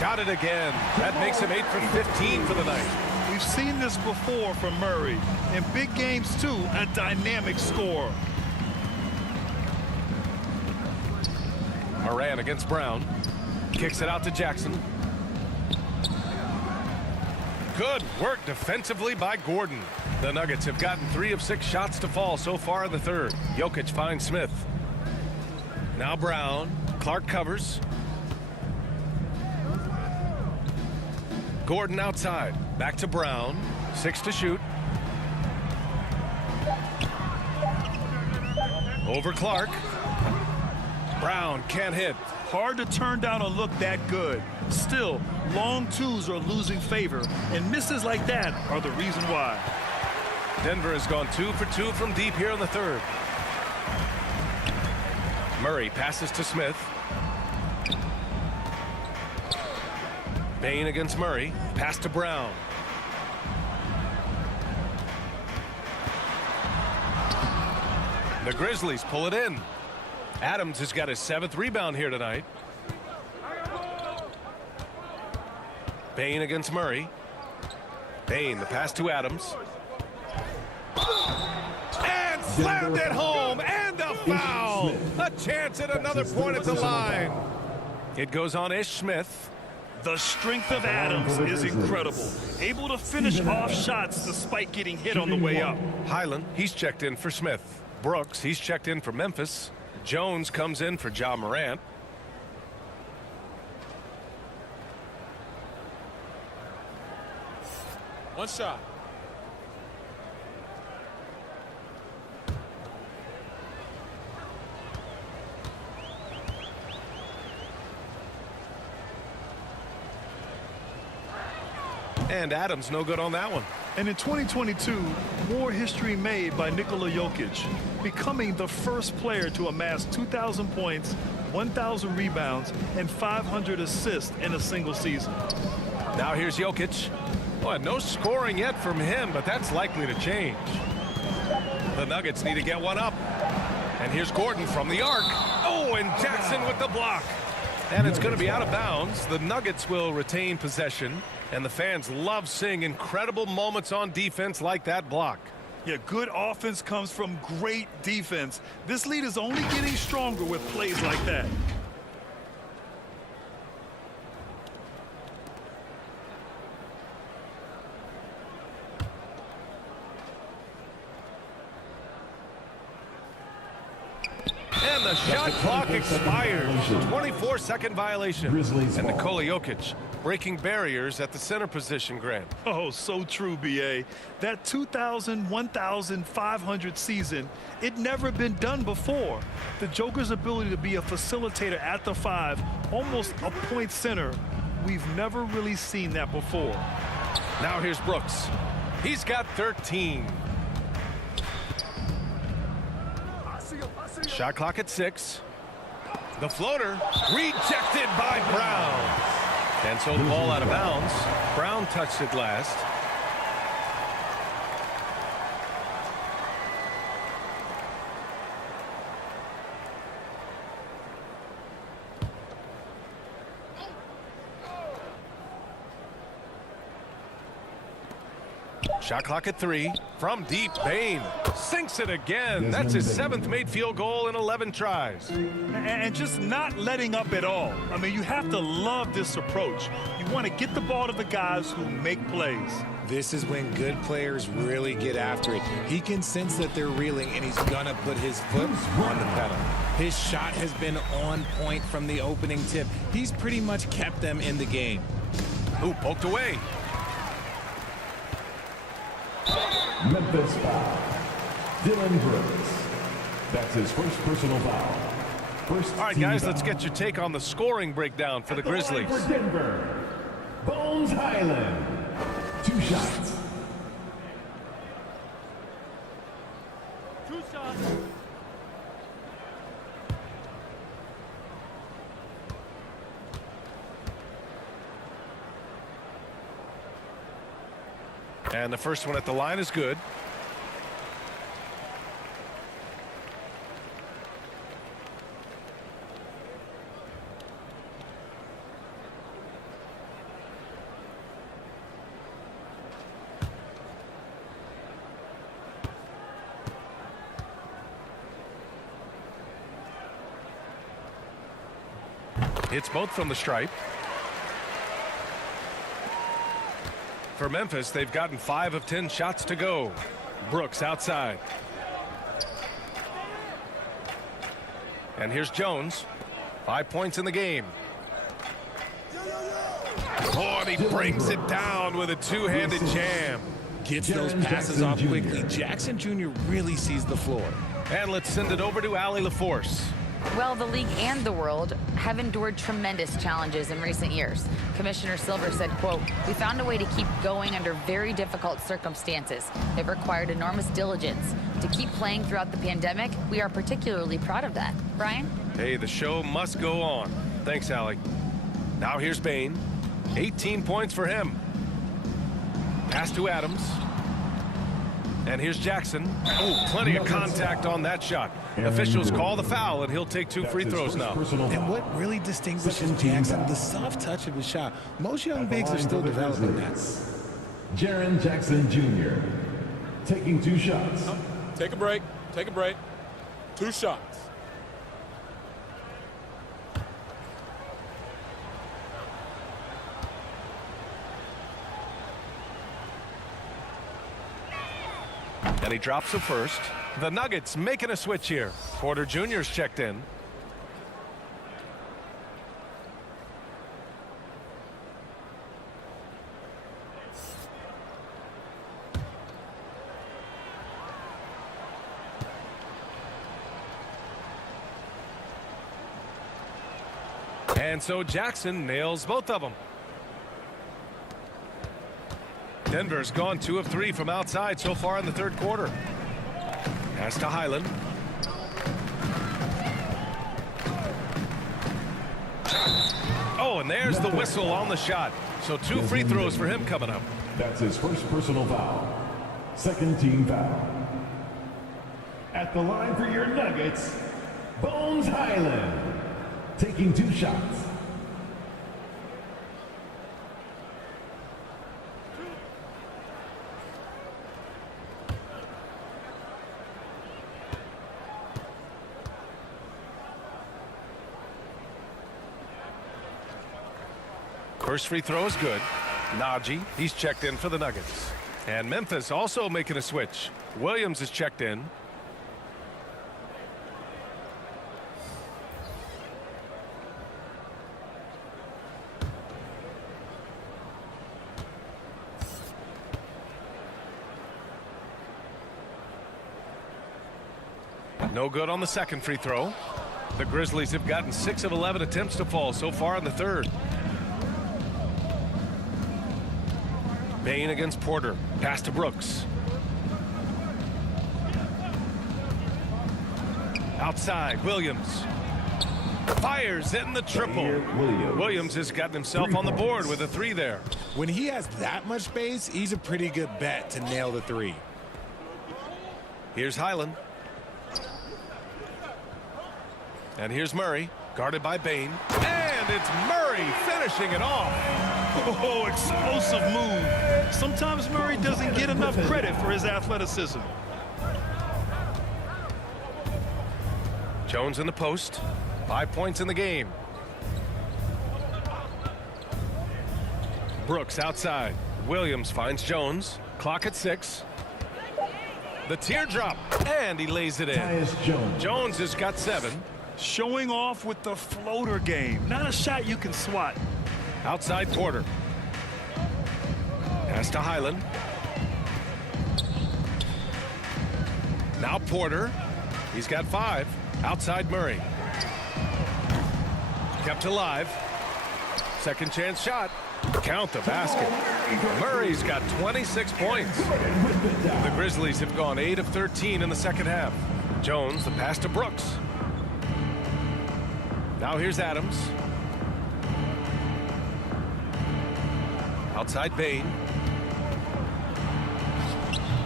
Got it again. That makes him 8 for 15 for the night. We've seen this before from Murray. In big games, too, a dynamic scorer. Morant against Brown. Kicks it out to Jackson. Good work defensively by Gordon. The Nuggets have gotten 3 of 6 shots to fall so far in the third. Jokic finds Smith. Now Brown. Clark covers. Gordon outside. Back to Brown. 6 to shoot. Over Clark. Brown can't hit. Hard to turn down a look that good. Still, long twos are losing favor, and misses like that are the reason why. Denver has gone 2 for 2 from deep here in the third. Murray passes to Smith. Bane against Murray. Pass to Brown. The Grizzlies pull it in. Adams has got his 7th rebound here tonight. Bane against Murray. Bane, the pass to Adams. And slammed it home, and a foul. A chance at another point at the line. It goes on Ish Smith. The strength of Adams is incredible. Able to finish off shots despite getting hit on the way up. Highland, he's checked in for Smith. Brooks, he's checked in for Memphis. Jones comes in for Ja Morant. One shot. And Adams no good on that one. And in 2022, more history made by Nikola Jokic, becoming the first player to amass 2,000 points, 1,000 rebounds, and 500 assists in a single season. Now here's Jokic. Boy, no scoring yet from him, but that's likely to change. The Nuggets need to get one up. And here's Gordon from the arc. Oh, and Jackson with the block. And it's going to be out of bounds. The Nuggets will retain possession. And the fans love seeing incredible moments on defense like that block. Yeah, good offense comes from great defense. This lead is only getting stronger with plays like that. And the shot clock expires. 24-second violation. And Nikola Jokic breaking barriers at the center position, Grant. Oh, so true, B.A. That 2,000, 1,500 season, it never been done before. The Joker's ability to be a facilitator at the 5, almost a point center, we've never really seen that before. Now here's Brooks. He's got 13. Shot clock at 6. The floater rejected by Brown. And so the ball out of bounds. Brown touched it last. Shot clock at 3. From deep, Bane sinks it again. That's his 7th made field goal in 11 tries. And just not letting up at all. I mean, you have to love this approach. You want to get the ball to the guys who make plays. This is when good players really get after it. He can sense that they're reeling, and he's going to put his foot on the pedal. His shot has been on point from the opening tip. He's pretty much kept them in the game. Ooh, poked away. Memphis foul. Dylan Brooks. That's his first personal foul. All right, guys, let's get your take on the scoring breakdown for the Grizzlies. For Denver, Bones Highland. 2 shots. 2 shots. And the first one at the line is good. It's both from the stripe. For Memphis, they've gotten 5 of 10 shots to go. Brooks outside. And here's Jones. 5 points in the game. Oh, and he brings it down with a two-handed jam. Gets those passes off quickly. Jackson Jr. really sees the floor. And let's send it over to Allie LaForce. Well, the league and the world have endured tremendous challenges in recent years. Commissioner Silver said, quote, "We found a way to keep going under very difficult circumstances. It required enormous diligence. To keep playing throughout the pandemic, we are particularly proud of that." Brian? Hey, the show must go on. Thanks, Allie. Now here's Bane. 18 points for him. Pass to Adams. And here's Jackson. Oh, plenty of contact on that shot. Officials call the foul, and he'll take 2 free throws now. And what really distinguishes Jackson, the soft touch of his shot. Most young bigs are still developing that. Jaren Jackson Jr. taking 2 shots. Take a break. Take a break. 2 shots. And he drops the first. The Nuggets making a switch here. Porter Jr.'s checked in. And so Jackson nails both of them. Denver's gone 2 of 3 from outside so far in the 3rd quarter. Pass to Highland. Oh, and there's the whistle on the shot. So 2 free throws for him coming up. That's his first personal foul. 2nd team foul. At the line for your Nuggets, Bones Highland. Taking 2 shots. First free throw is good. Najee, he's checked in for the Nuggets. And Memphis also making a switch. Williams is checked in. No good on the 2nd free throw. The Grizzlies have gotten 6 of 11 attempts to fall so far in the 3rd. Bain against Porter. Pass to Brooks. Outside, Williams. Fires in the triple. Williams has gotten himself on the board with a 3 there. When he has that much space, he's a pretty good bet to nail the 3. Here's Highland. And here's Murray, guarded by Bain. And it's Murray finishing it off. Oh, explosive move. Sometimes Murray doesn't get enough credit for his athleticism. Jones in the post. 5 points in the game. Brooks outside. Williams finds Jones. Clock at 6. The teardrop. And he lays it in. Jones has got 7. Showing off with the floater game. Not a shot you can swat. Outside Porter. Pass to Highland. Now Porter. He's got 5. Outside Murray. Kept alive. 2nd chance shot. Count the basket. Murray's got 26 points. The Grizzlies have gone 8 of 13 in the 2nd half. Jones, the pass to Brooks. Now here's Adams. Outside Bain.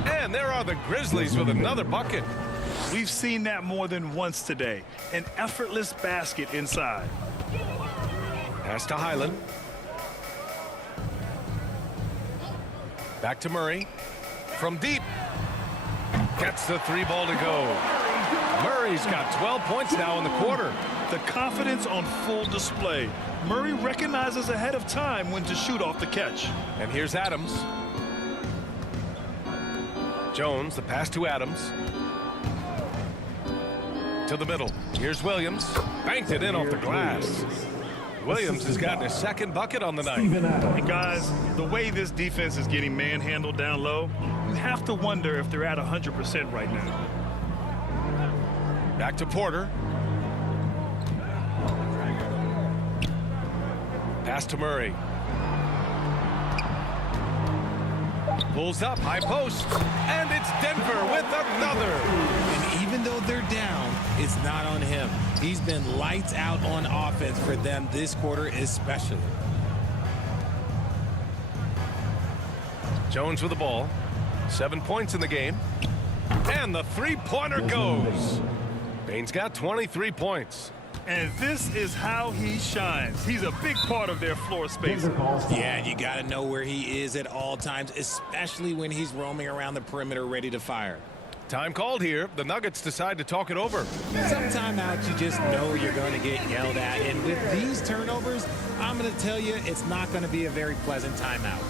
And there are the Grizzlies with another bucket. We've seen that more than once today. An effortless basket inside. Pass to Highland. Back to Murray. From deep. Gets the 3 ball to go. Murray's got 12 points now in the quarter. The confidence on full display. Murray recognizes ahead of time when to shoot off the catch. And here's Adams. Jones, the pass to Adams. To the middle. Here's Williams. Banked it in off the glass. Williams has gotten his 2nd bucket on the night. And guys, the way this defense is getting manhandled down low, you have to wonder if they're at 100% right now. Back to Porter. Pass to Murray. Pulls up, high post. And it's Denver with another. And even though they're down, it's not on him. He's been lights out on offense for them this quarter especially. Jones with the ball. 7 points in the game. And the three-pointer goes. Bane's got 23 points. And this is how he shines. He's a big part of their floor space. Yeah, you got to know where he is at all times, especially when he's roaming around the perimeter ready to fire. Time called here. The Nuggets decide to talk it over. Some timeouts you just know you're going to get yelled at. And with these turnovers, I'm going to tell you it's not going to be a very pleasant timeout.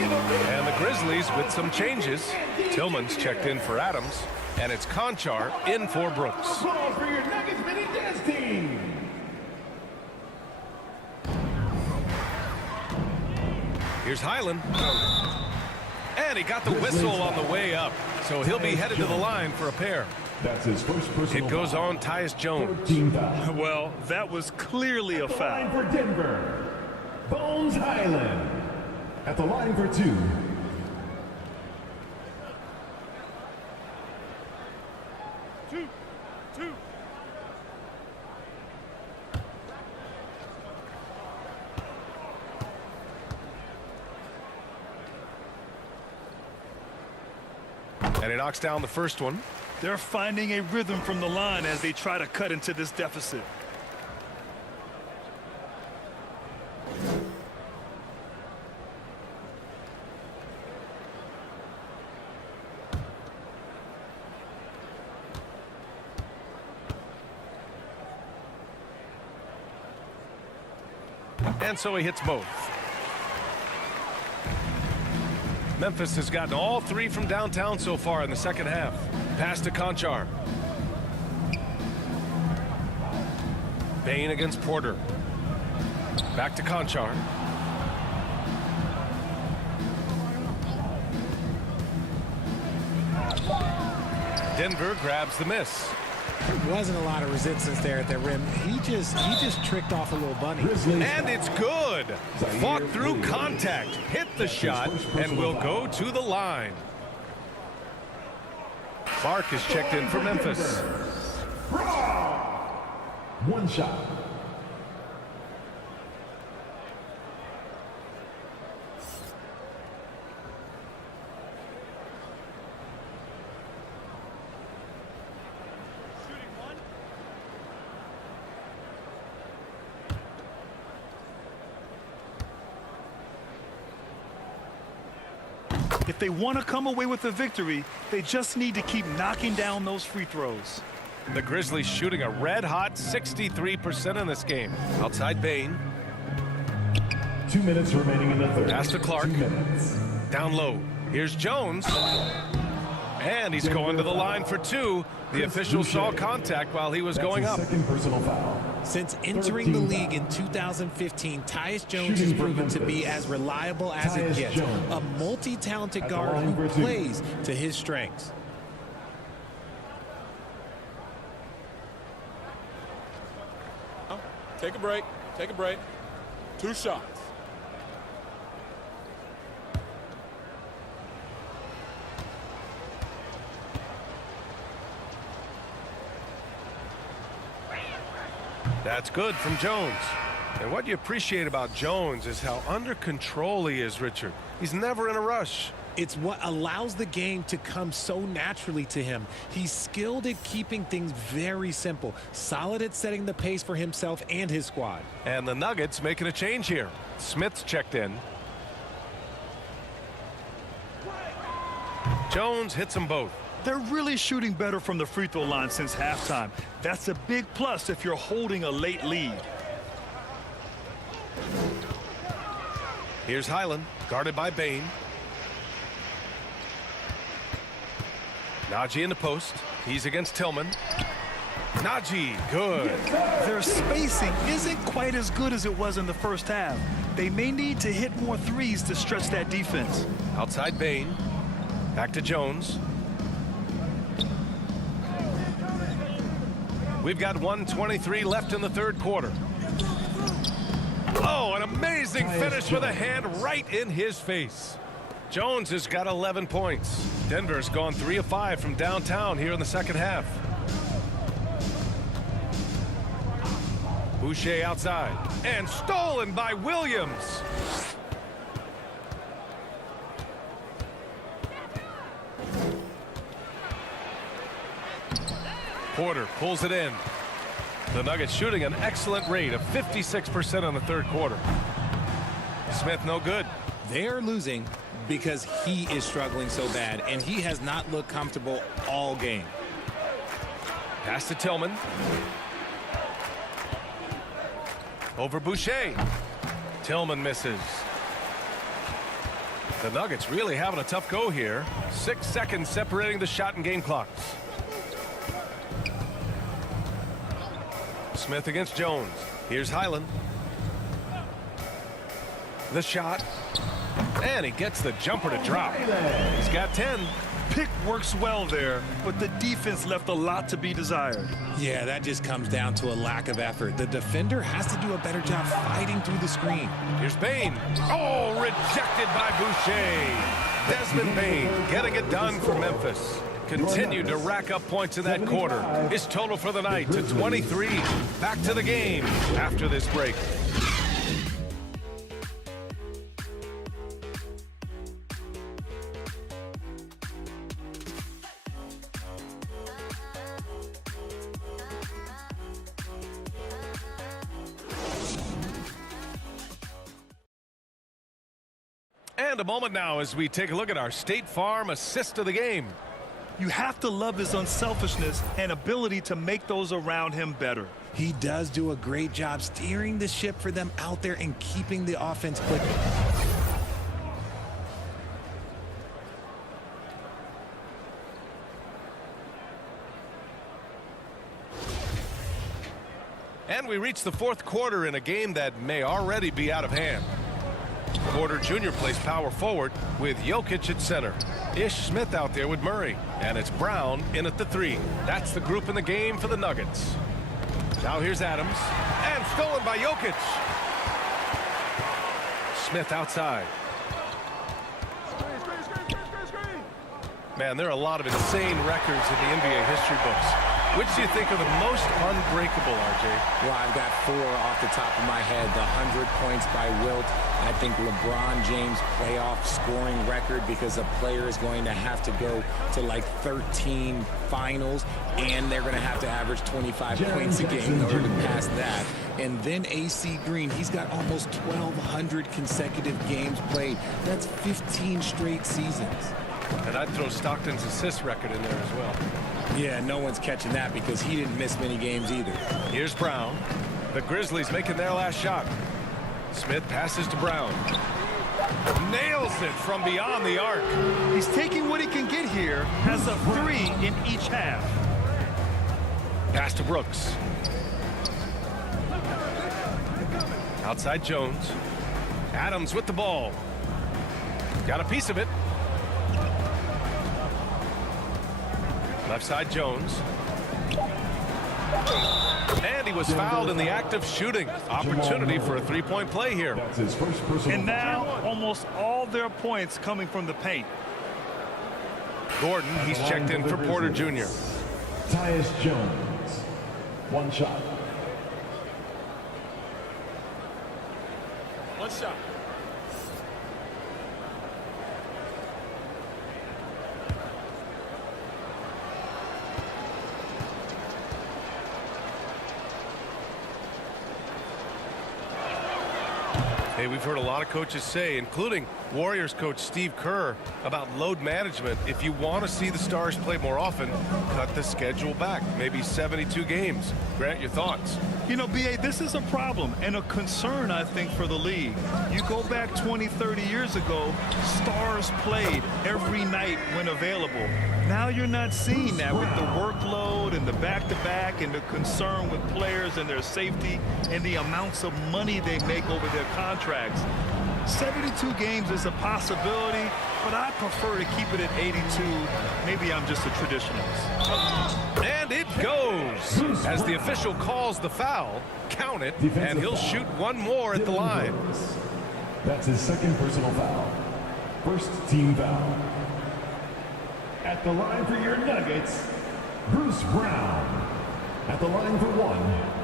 And the Grizzlies with some changes. Tillman's checked in for Adams, and it's Conchar in for Brooks. Applause for your Nuggets mini dance team. Here's Highland. And he got the whistle on the way up, so he'll be headed to the line for a pair. That's his first personal It goes foul. on Tyus Jones. 13 foul. Well, that was clearly a Line foul. for Denver, Bones Highland. At the line for 2. And he knocks down the first one. They're finding a rhythm from the line as they try to cut into this deficit. And so he hits both. Memphis has gotten all 3 from downtown so far in the second half. Pass to Conchar. Bane against Porter. Back to Conchar. Denver grabs the miss. There wasn't a lot of resistance there at the rim. He just tricked off a little bunny. And it's good. Fought through contact, hit the shot, and will go to the line. Clark is checked in for Memphis. One shot. If they want to come away with a victory, they just need to keep knocking down those free throws. The Grizzlies shooting a red-hot 63% in this game. Outside Bane. 2 minutes remaining in the third. Pass to Clark. 2 minutes. Down low. Here's Jones. And he's going to the line for 2. The official saw contact while he was That's going his up. second personal foul. Since entering the league in 2015, Tyus Jones has proven to be as reliable as it gets. A multi-talented guard who plays to his strengths. Take a break. Take a break. 2 shots. That's good from Jones. And what you appreciate about Jones is how under control he is, Richard. He's never in a rush. It's what allows the game to come so naturally to him. He's skilled at keeping things very simple, solid at setting the pace for himself and his squad. And the Nuggets making a change here. Smith's checked in. Jones hits them both. They're really shooting better from the free throw line since halftime. That's a big plus if you're holding a late lead. Here's Highland, guarded by Bain. Najee in the post. He's against Tillman. Najee, good. Their spacing isn't quite as good as it was in the first half. They may need to hit more threes to stretch that defense. Outside Bain. Back to Jones. We've got 1:23 left in the third quarter. Oh, an amazing finish with a hand right in his face. Jones has got 11 points. Denver's gone 3 of 5 from downtown here in the second half. Boucher outside and stolen by Williams. Porter pulls it in. The Nuggets shooting an excellent rate of 56% in the third quarter. Smith no good. They're losing because he is struggling so bad, and he has not looked comfortable all game. Pass to Tillman. Over Boucher. Tillman misses. The Nuggets really having a tough go here. 6 seconds separating the shot and game clocks. Smith against Jones. Here's Highland. The shot. And he gets the jumper to drop. He's got 10. Pick works well there, but the defense left a lot to be desired. Yeah, that just comes down to a lack of effort. The defender has to do a better job fighting through the screen. Here's Bain. Oh, rejected by Boucher. Desmond Bain getting it done for Memphis. Continued to rack up points in that quarter. His total for the night to 23. Back to the game after this break. And a moment now as we take a look at our State Farm assist of the game. You have to love his unselfishness and ability to make those around him better. He does do a great job steering the ship for them out there and keeping the offense clicking. And we reach the fourth quarter in a game that may already be out of hand. Porter Jr. plays power forward with Jokic at center. Ish Smith out there with Murray. And it's Brown in at the 3. That's the group in the game for the Nuggets. Now here's Adams. And stolen by Jokic. Smith outside. Man, there are a lot of insane records in the NBA history books. Which do you think are the most unbreakable, RJ? Well, I've got 4 off the top of my head. The 100 points by Wilt. I think LeBron James playoff scoring record, because a player is going to have to go to like 13 finals, and they're going to have to average 25 points a game in order to pass that. And then AC Green, he's got almost 1,200 consecutive games played. That's 15 straight seasons. And I'd throw Stockton's assist record in there as well. Yeah, no one's catching that because he didn't miss many games either. Here's Brown. The Grizzlies making their last shot. Smith passes to Brown. Nails it from beyond the arc. He's taking what he can get here, has a 3 in each half. Pass to Brooks. Outside Jones. Adams with the ball. Got a piece of it. Left side Jones. And he was fouled in the act of shooting. Opportunity for a three-point play here. That's his first personal. And now almost all their points coming from the paint. Gordon, he's checked in for Porter Jr. Tyus Jones. 1 shot. One shot. Hey, we've heard a lot of coaches say, including Warriors coach Steve Kerr about load management. If you want to see the Stars play more often, cut the schedule back, maybe 72 games. Grant, your thoughts? You know, B.A., this is a problem and a concern, I think, for the league. You go back 20, 30 years ago, Stars played every night when available. Now you're not seeing that with the workload and the back-to-back and the concern with players and their safety and the amounts of money they make over their contracts. 72 games is a possibility, but I prefer to keep it at 82. Maybe I'm just a traditionalist. And it goes. As the official calls the foul, count it, and he'll shoot one more at the line. That's his second personal foul. First team foul. At the line for your Nuggets, Bruce Brown. At the line for one.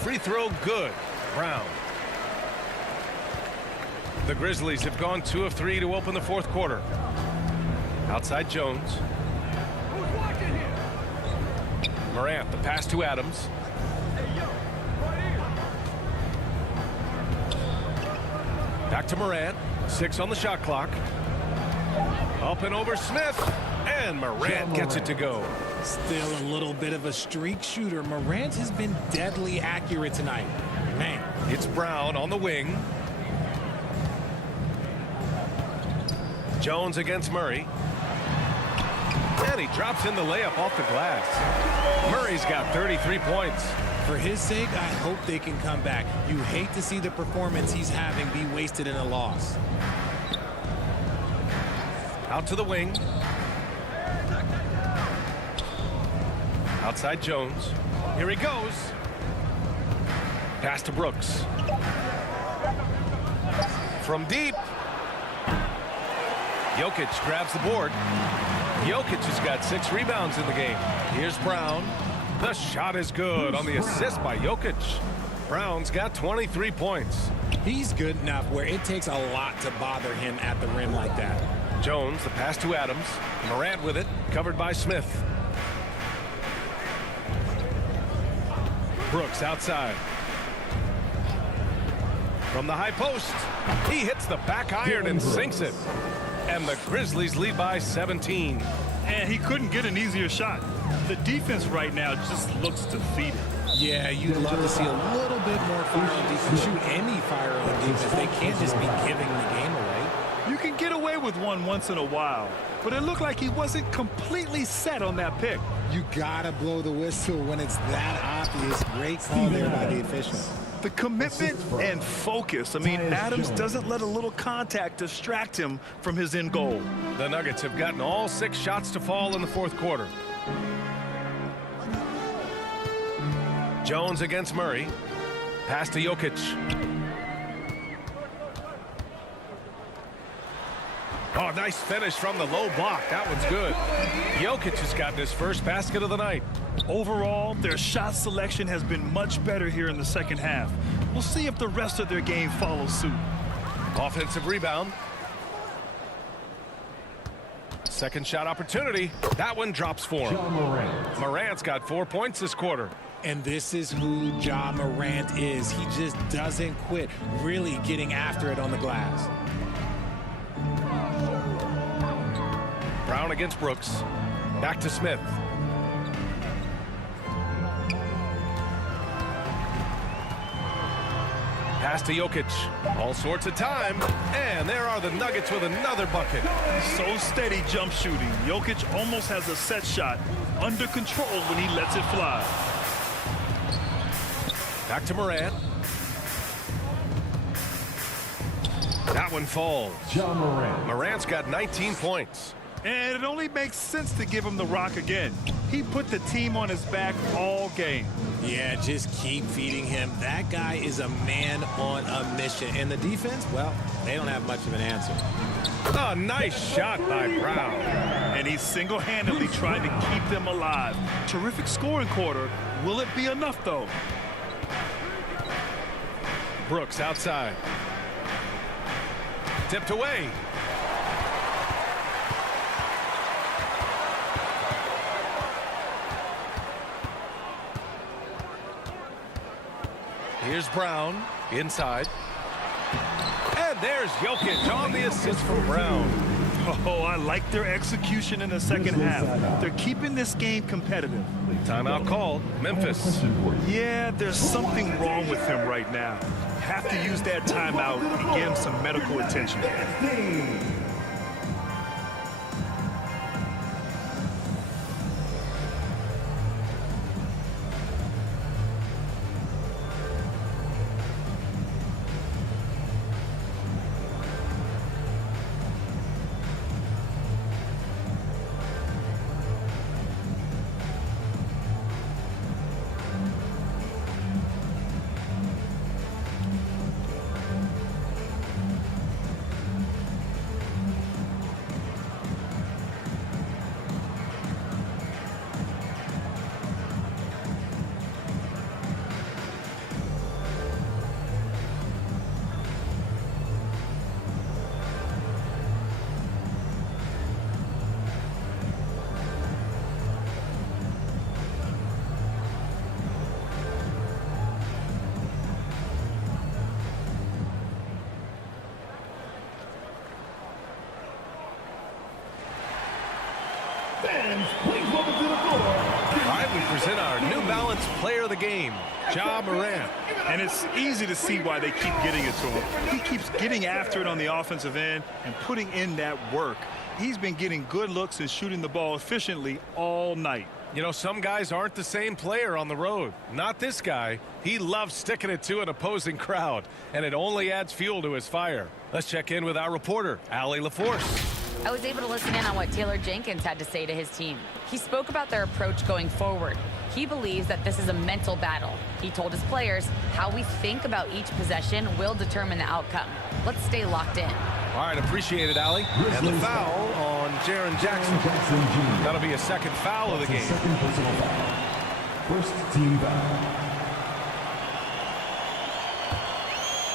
Free throw good. Brown. The Grizzlies have gone 2 of 3 to open the fourth quarter. Outside Jones. Morant, the pass to Adams. Back to Morant. 6 on the shot clock. Up and over Smith. And Morant gets it to go. Still a little bit of a streak shooter. Morant has been deadly accurate tonight. Man. It's Brown on the wing. Jones against Murray. And he drops in the layup off the glass. Murray's got 33 points. For his sake, I hope they can come back. You hate to see the performance he's having be wasted in a loss. Out to the wing. Outside Jones. Here he goes. Pass to Brooks. From deep. Jokic grabs the board. Jokic has got 6 rebounds in the game. Here's Brown. The shot is good on the assist by Jokic. Brown's got 23 points. He's good enough where it takes a lot to bother him at the rim like that. Jones, the pass to Adams. Morant with it, covered by Smith. Brooks outside. From the high post, he hits the back iron and sinks it. And the Grizzlies lead by 17. And he couldn't get an easier shot. The defense right now just looks defeated. Yeah, you'd love to see a little bit more fire on defense. Shoot any fire on defense. They can't just be giving the game away. You can get away with one once in a while, but it looked like he wasn't completely set on that pick. You gotta blow the whistle when it's that obvious. Great call there by the official. The commitment and focus. I mean, Adams doesn't let a little contact distract him from his end goal. The Nuggets have gotten all 6 shots to fall in the fourth quarter. Jones against Murray. Pass to Jokic. Oh, nice finish from the low block. That one's good. Jokic has gotten his first basket of the night. Overall, their shot selection has been much better here in the second half. We'll see if the rest of their game follows suit. Offensive rebound. Second shot opportunity. That one drops for him. Morant's got 4 points this quarter. And this is who Ja Morant is. He just doesn't quit, really getting after it on the glass. Brown against Brooks. Back to Smith. Pass to Jokic. All sorts of time. And there are the Nuggets with another bucket. So steady jump shooting. Jokic almost has a set shot under control when he lets it fly. Back to Morant. That one falls. Ja Morant. Morant's got 19 points. And it only makes sense to give him the rock again. He put the team on his back all game. Yeah, just keep feeding him. That guy is a man on a mission. And the defense, well, they don't have much of an answer. A nice shot by Brown. And he's single-handedly trying to keep them alive. Terrific scoring quarter. Will it be enough, though? Brooks outside. Tipped away. Here's Brown inside. And there's Jokic on the assist from Brown. Oh, I like their execution in the second half. They're keeping this game competitive. Timeout called. Memphis. Yeah, there's something wrong with him right now. Have to use that timeout and give him some medical attention. Fans, please welcome to the floor. All right, we present our New Balance player of the game, Ja Morant. And it's easy to see why they keep getting it to him. He keeps getting after it on the offensive end and putting in that work. He's been getting good looks and shooting the ball efficiently all night. You know, some guys aren't the same player on the road. Not this guy. He loves sticking it to an opposing crowd, and it only adds fuel to his fire. Let's check in with our reporter, Allie LaForce. I was able to listen in on what Taylor Jenkins had to say to his team. He spoke about their approach going forward. He believes that this is a mental battle. He told his players how we think about each possession will determine the outcome. Let's stay locked in. All right, appreciate it, Allie. And the foul on Jaren Jackson. That'll be a second foul of the game. Second personal foul. First team foul.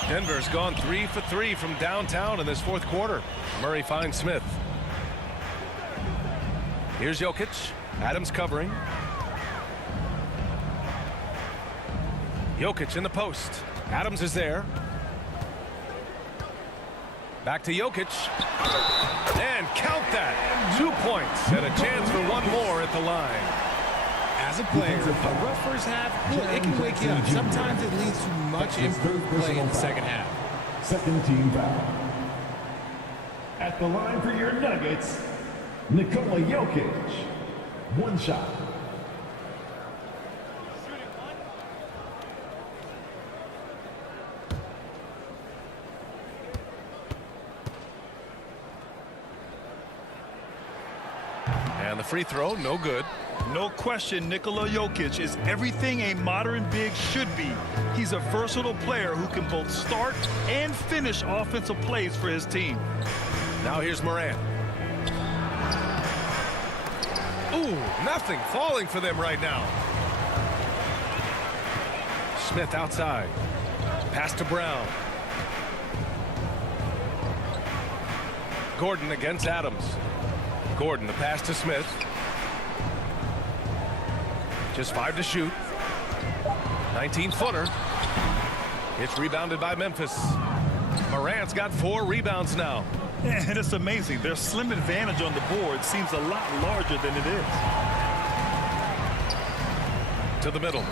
Denver's gone 3 for 3 from downtown in this fourth quarter. Murray finds Smith. Here's Jokic. Adams covering. Jokic in the post. Adams is there. Back to Jokic. And count that. 2 points and a chance for one more at the line. As a player, a rough first half, it can wake you up. Sometimes it leads to much improved play in the second half. Second team foul. At the line for your Nuggets, Nikola Jokic. One shot. And the free throw, no good. No question, Nikola Jokic is everything a modern big should be. He's a versatile player who can both start and finish offensive plays for his team. Now here's Morant. Ooh, nothing falling for them right now. Smith outside. Pass to Brown. Gordon against Adams. Gordon, the pass to Smith. Just 5 to shoot. 19-footer. It's rebounded by Memphis. Morant's got 4 rebounds now. And it's amazing. Their slim advantage on the board seems a lot larger than it is. To the middle.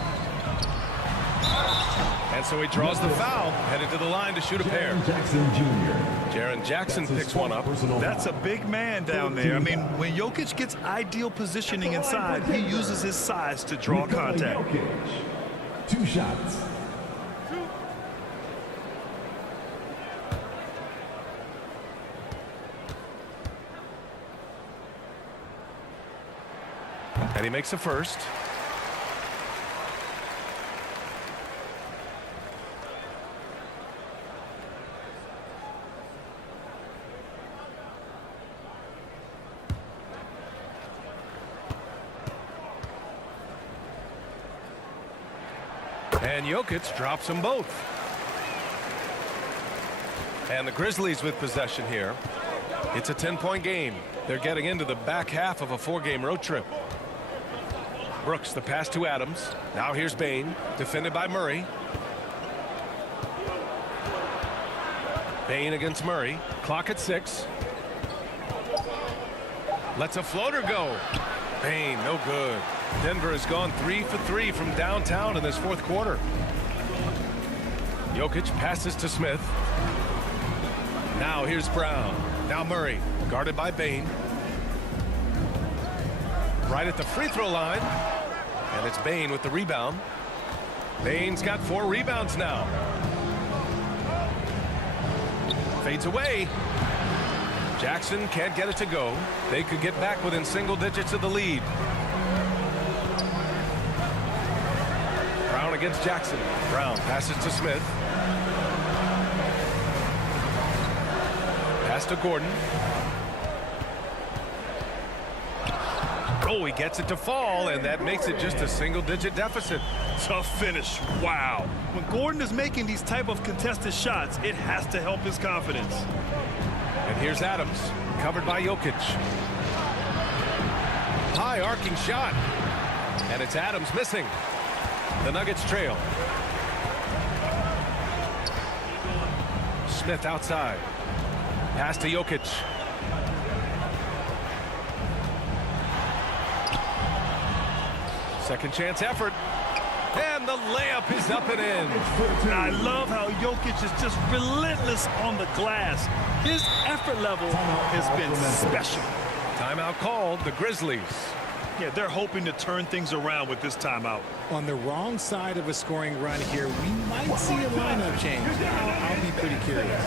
And so he draws the foul, headed to the line to shoot a pair. Jaren Jackson picks one up. That's a big man down there. I mean, when Jokic gets ideal positioning inside, he uses his size to draw contact. 2 shots. And he makes the first. And Jokic drops them both. And the Grizzlies with possession here. It's a 10-point game. They're getting into the back half of a 4-game road trip. Brooks, the pass to Adams. Now here's Bane, defended by Murray. Bane against Murray. Clock at 6. Lets a floater go. Bane, no good. Denver has gone 3 for 3 from downtown in this fourth quarter. Jokic passes to Smith. Now here's Brown. Now Murray, guarded by Bane. Right at the free throw line. And it's Bane with the rebound. Bane's got 4 rebounds now. Fades away. Jackson can't get it to go. They could get back within single digits of the lead. Brown against Jackson. Brown passes to Smith. Pass to Gordon. Oh, he gets it to fall, and that makes it just a single-digit deficit. Tough finish. Wow. When Gordon is making these type of contested shots, it has to help his confidence. And here's Adams, covered by Jokic. High arcing shot. And it's Adams missing. The Nuggets trail. Smith outside. Pass to Jokic. Second chance effort. And the layup is up and in. I love how Jokic is just relentless on the glass. His effort level has been special. Timeout called, the Grizzlies. Yeah, they're hoping to turn things around with this timeout. On the wrong side of a scoring run here, we might see a lineup change. I'll be pretty curious.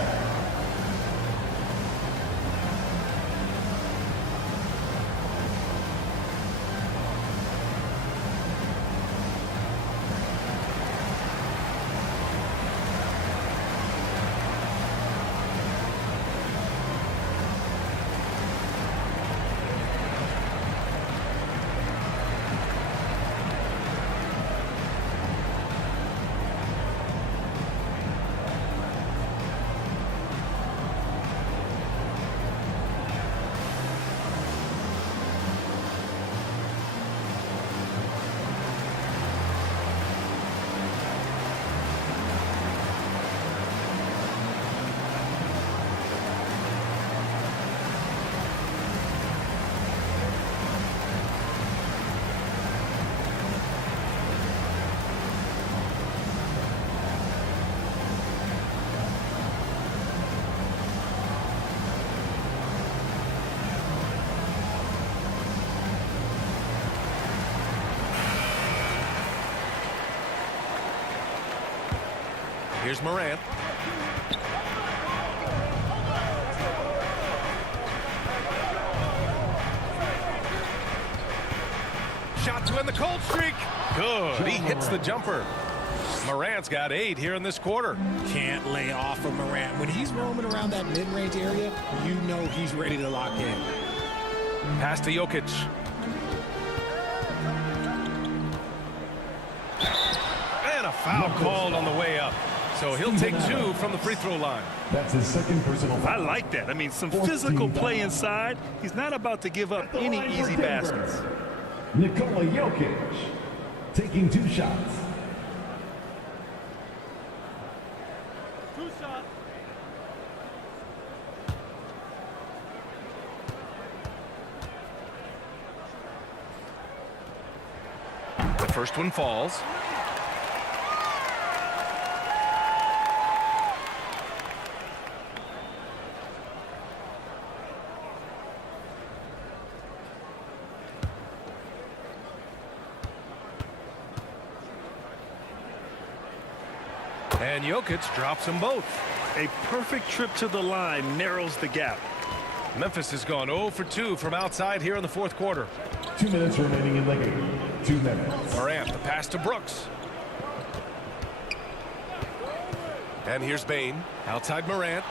Here's Morant. Shot to end the cold streak. Good. He hits the jumper. Morant's got 8 here in this quarter. Can't lay off of Morant. When he's roaming around that mid-range area, you know he's ready to lock in. Pass to Jokic. And a foul called on the way up. So he'll take 2 from the free throw line. That's his second personal foul. I like that. I mean, some physical play inside. He's not about to give up any easy baskets. Nikola Jokic taking 2 shots. The first one falls. And Jokic drops them both. A perfect trip to the line narrows the gap. Memphis has gone 0 for 2 from outside here in the fourth quarter. 2 minutes remaining in the game. 2 minutes. Morant, the pass to Brooks. And here's Bane. Outside Morant.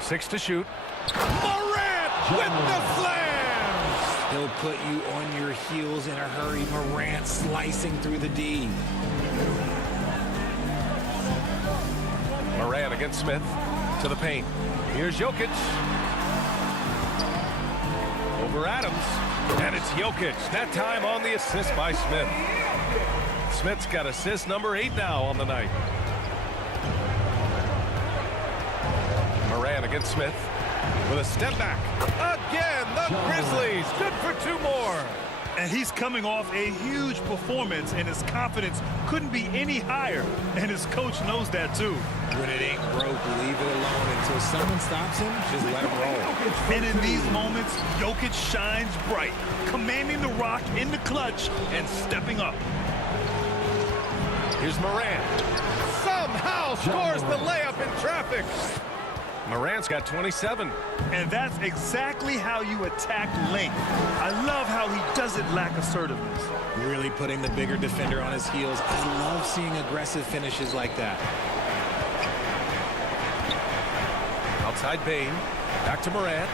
6 to shoot. Morant with the slam! He'll put you on your heels in a hurry. Morant slicing through the D. against Smith. To the paint. Here's Jokic. Over Adams. And it's Jokic. That time on the assist by Smith. Smith's got assist number 8 now on the night. Moran against Smith. With a step back. Again, the Grizzlies. Good for 2 more. And he's coming off a huge performance, and his confidence couldn't be any higher. And his coach knows that, too. When it ain't broke, leave it alone. Until someone stops him, just let him roll. And in these moments, Jokic shines bright, commanding the rock in the clutch and stepping up. Here's Moran. Somehow scores the layup in traffic. Moran's got 27. And that's exactly how you attack length. I love how he doesn't lack assertiveness. Really putting the bigger defender on his heels. I love seeing aggressive finishes like that. Outside Bain. Back to Moran.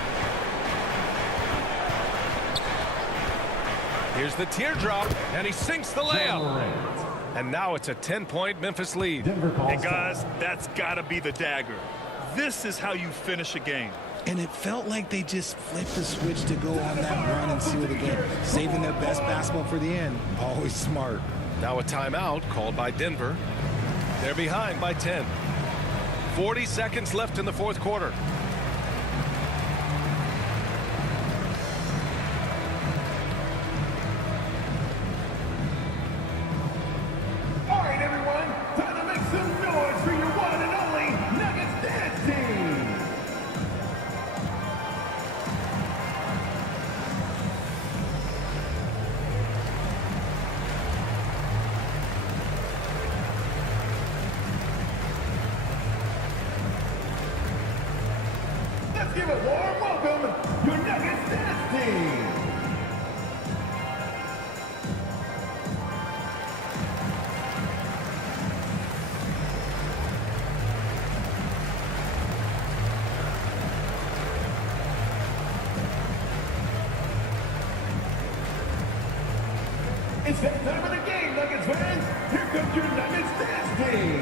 Here's the teardrop, and he sinks the layup. And now it's a 10-point Memphis lead. And guys, that's got to be the dagger. This is how you finish a game. And it felt like they just flipped the switch to go on that run and seal the game. Saving their best basketball for the end. Always smart. Now a timeout called by Denver. They're behind by 10. 40 seconds left in the 4th quarter. All right, everyone, time to make some noise for your one and only Nuggets dance team. Let's give a warm welcome, your Nuggets dance team. It's that time of the game, Nuggets fans. Here comes your Nuggets dance team.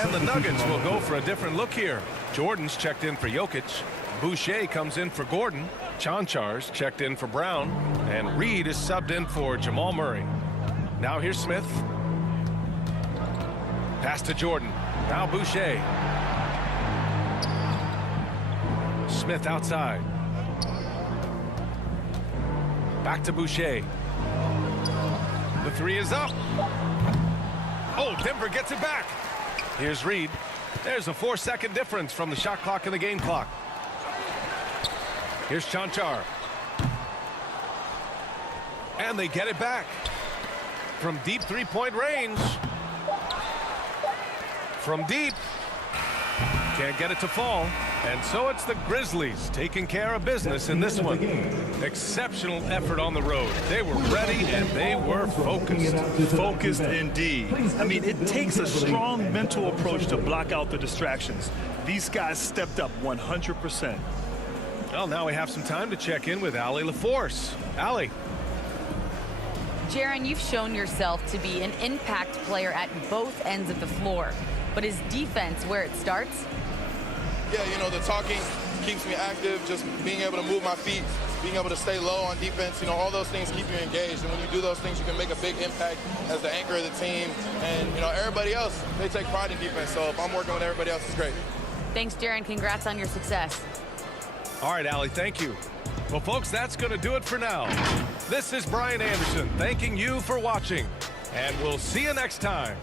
And the Nuggets will go for a different look here. Jordan's checked in for Jokic. Boucher comes in for Gordon. Chanchar's checked in for Brown. And Reed is subbed in for Jamal Murray. Now here's Smith. Pass to Jordan. Now Boucher. Smith outside. Back to Boucher. The 3 is up. Oh, Denver gets it back. Here's Reed. There's a 4-second difference from the shot clock and the game clock. Here's Chanchar. And they get it back. From deep 3-point range. From deep. Can't get it to fall. And so it's the Grizzlies taking care of business in this one. Exceptional effort on the road. They were ready and they were focused. Focused indeed. I mean, it takes a strong mental approach to block out the distractions. These guys stepped up 100%. Well, now we have some time to check in with Allie LaForce. Allie. Jaren, you've shown yourself to be an impact player at both ends of the floor. But is defense where it starts? Yeah, you know, the talking keeps me active, just being able to move my feet, being able to stay low on defense, you know, all those things keep you engaged. And when you do those things, you can make a big impact as the anchor of the team. And, you know, everybody else, they take pride in defense. So if I'm working with everybody else, it's great. Thanks, Jaren. Congrats on your success. All right, Allie, thank you. Well, folks, that's going to do it for now. This is Brian Anderson thanking you for watching, and we'll see you next time.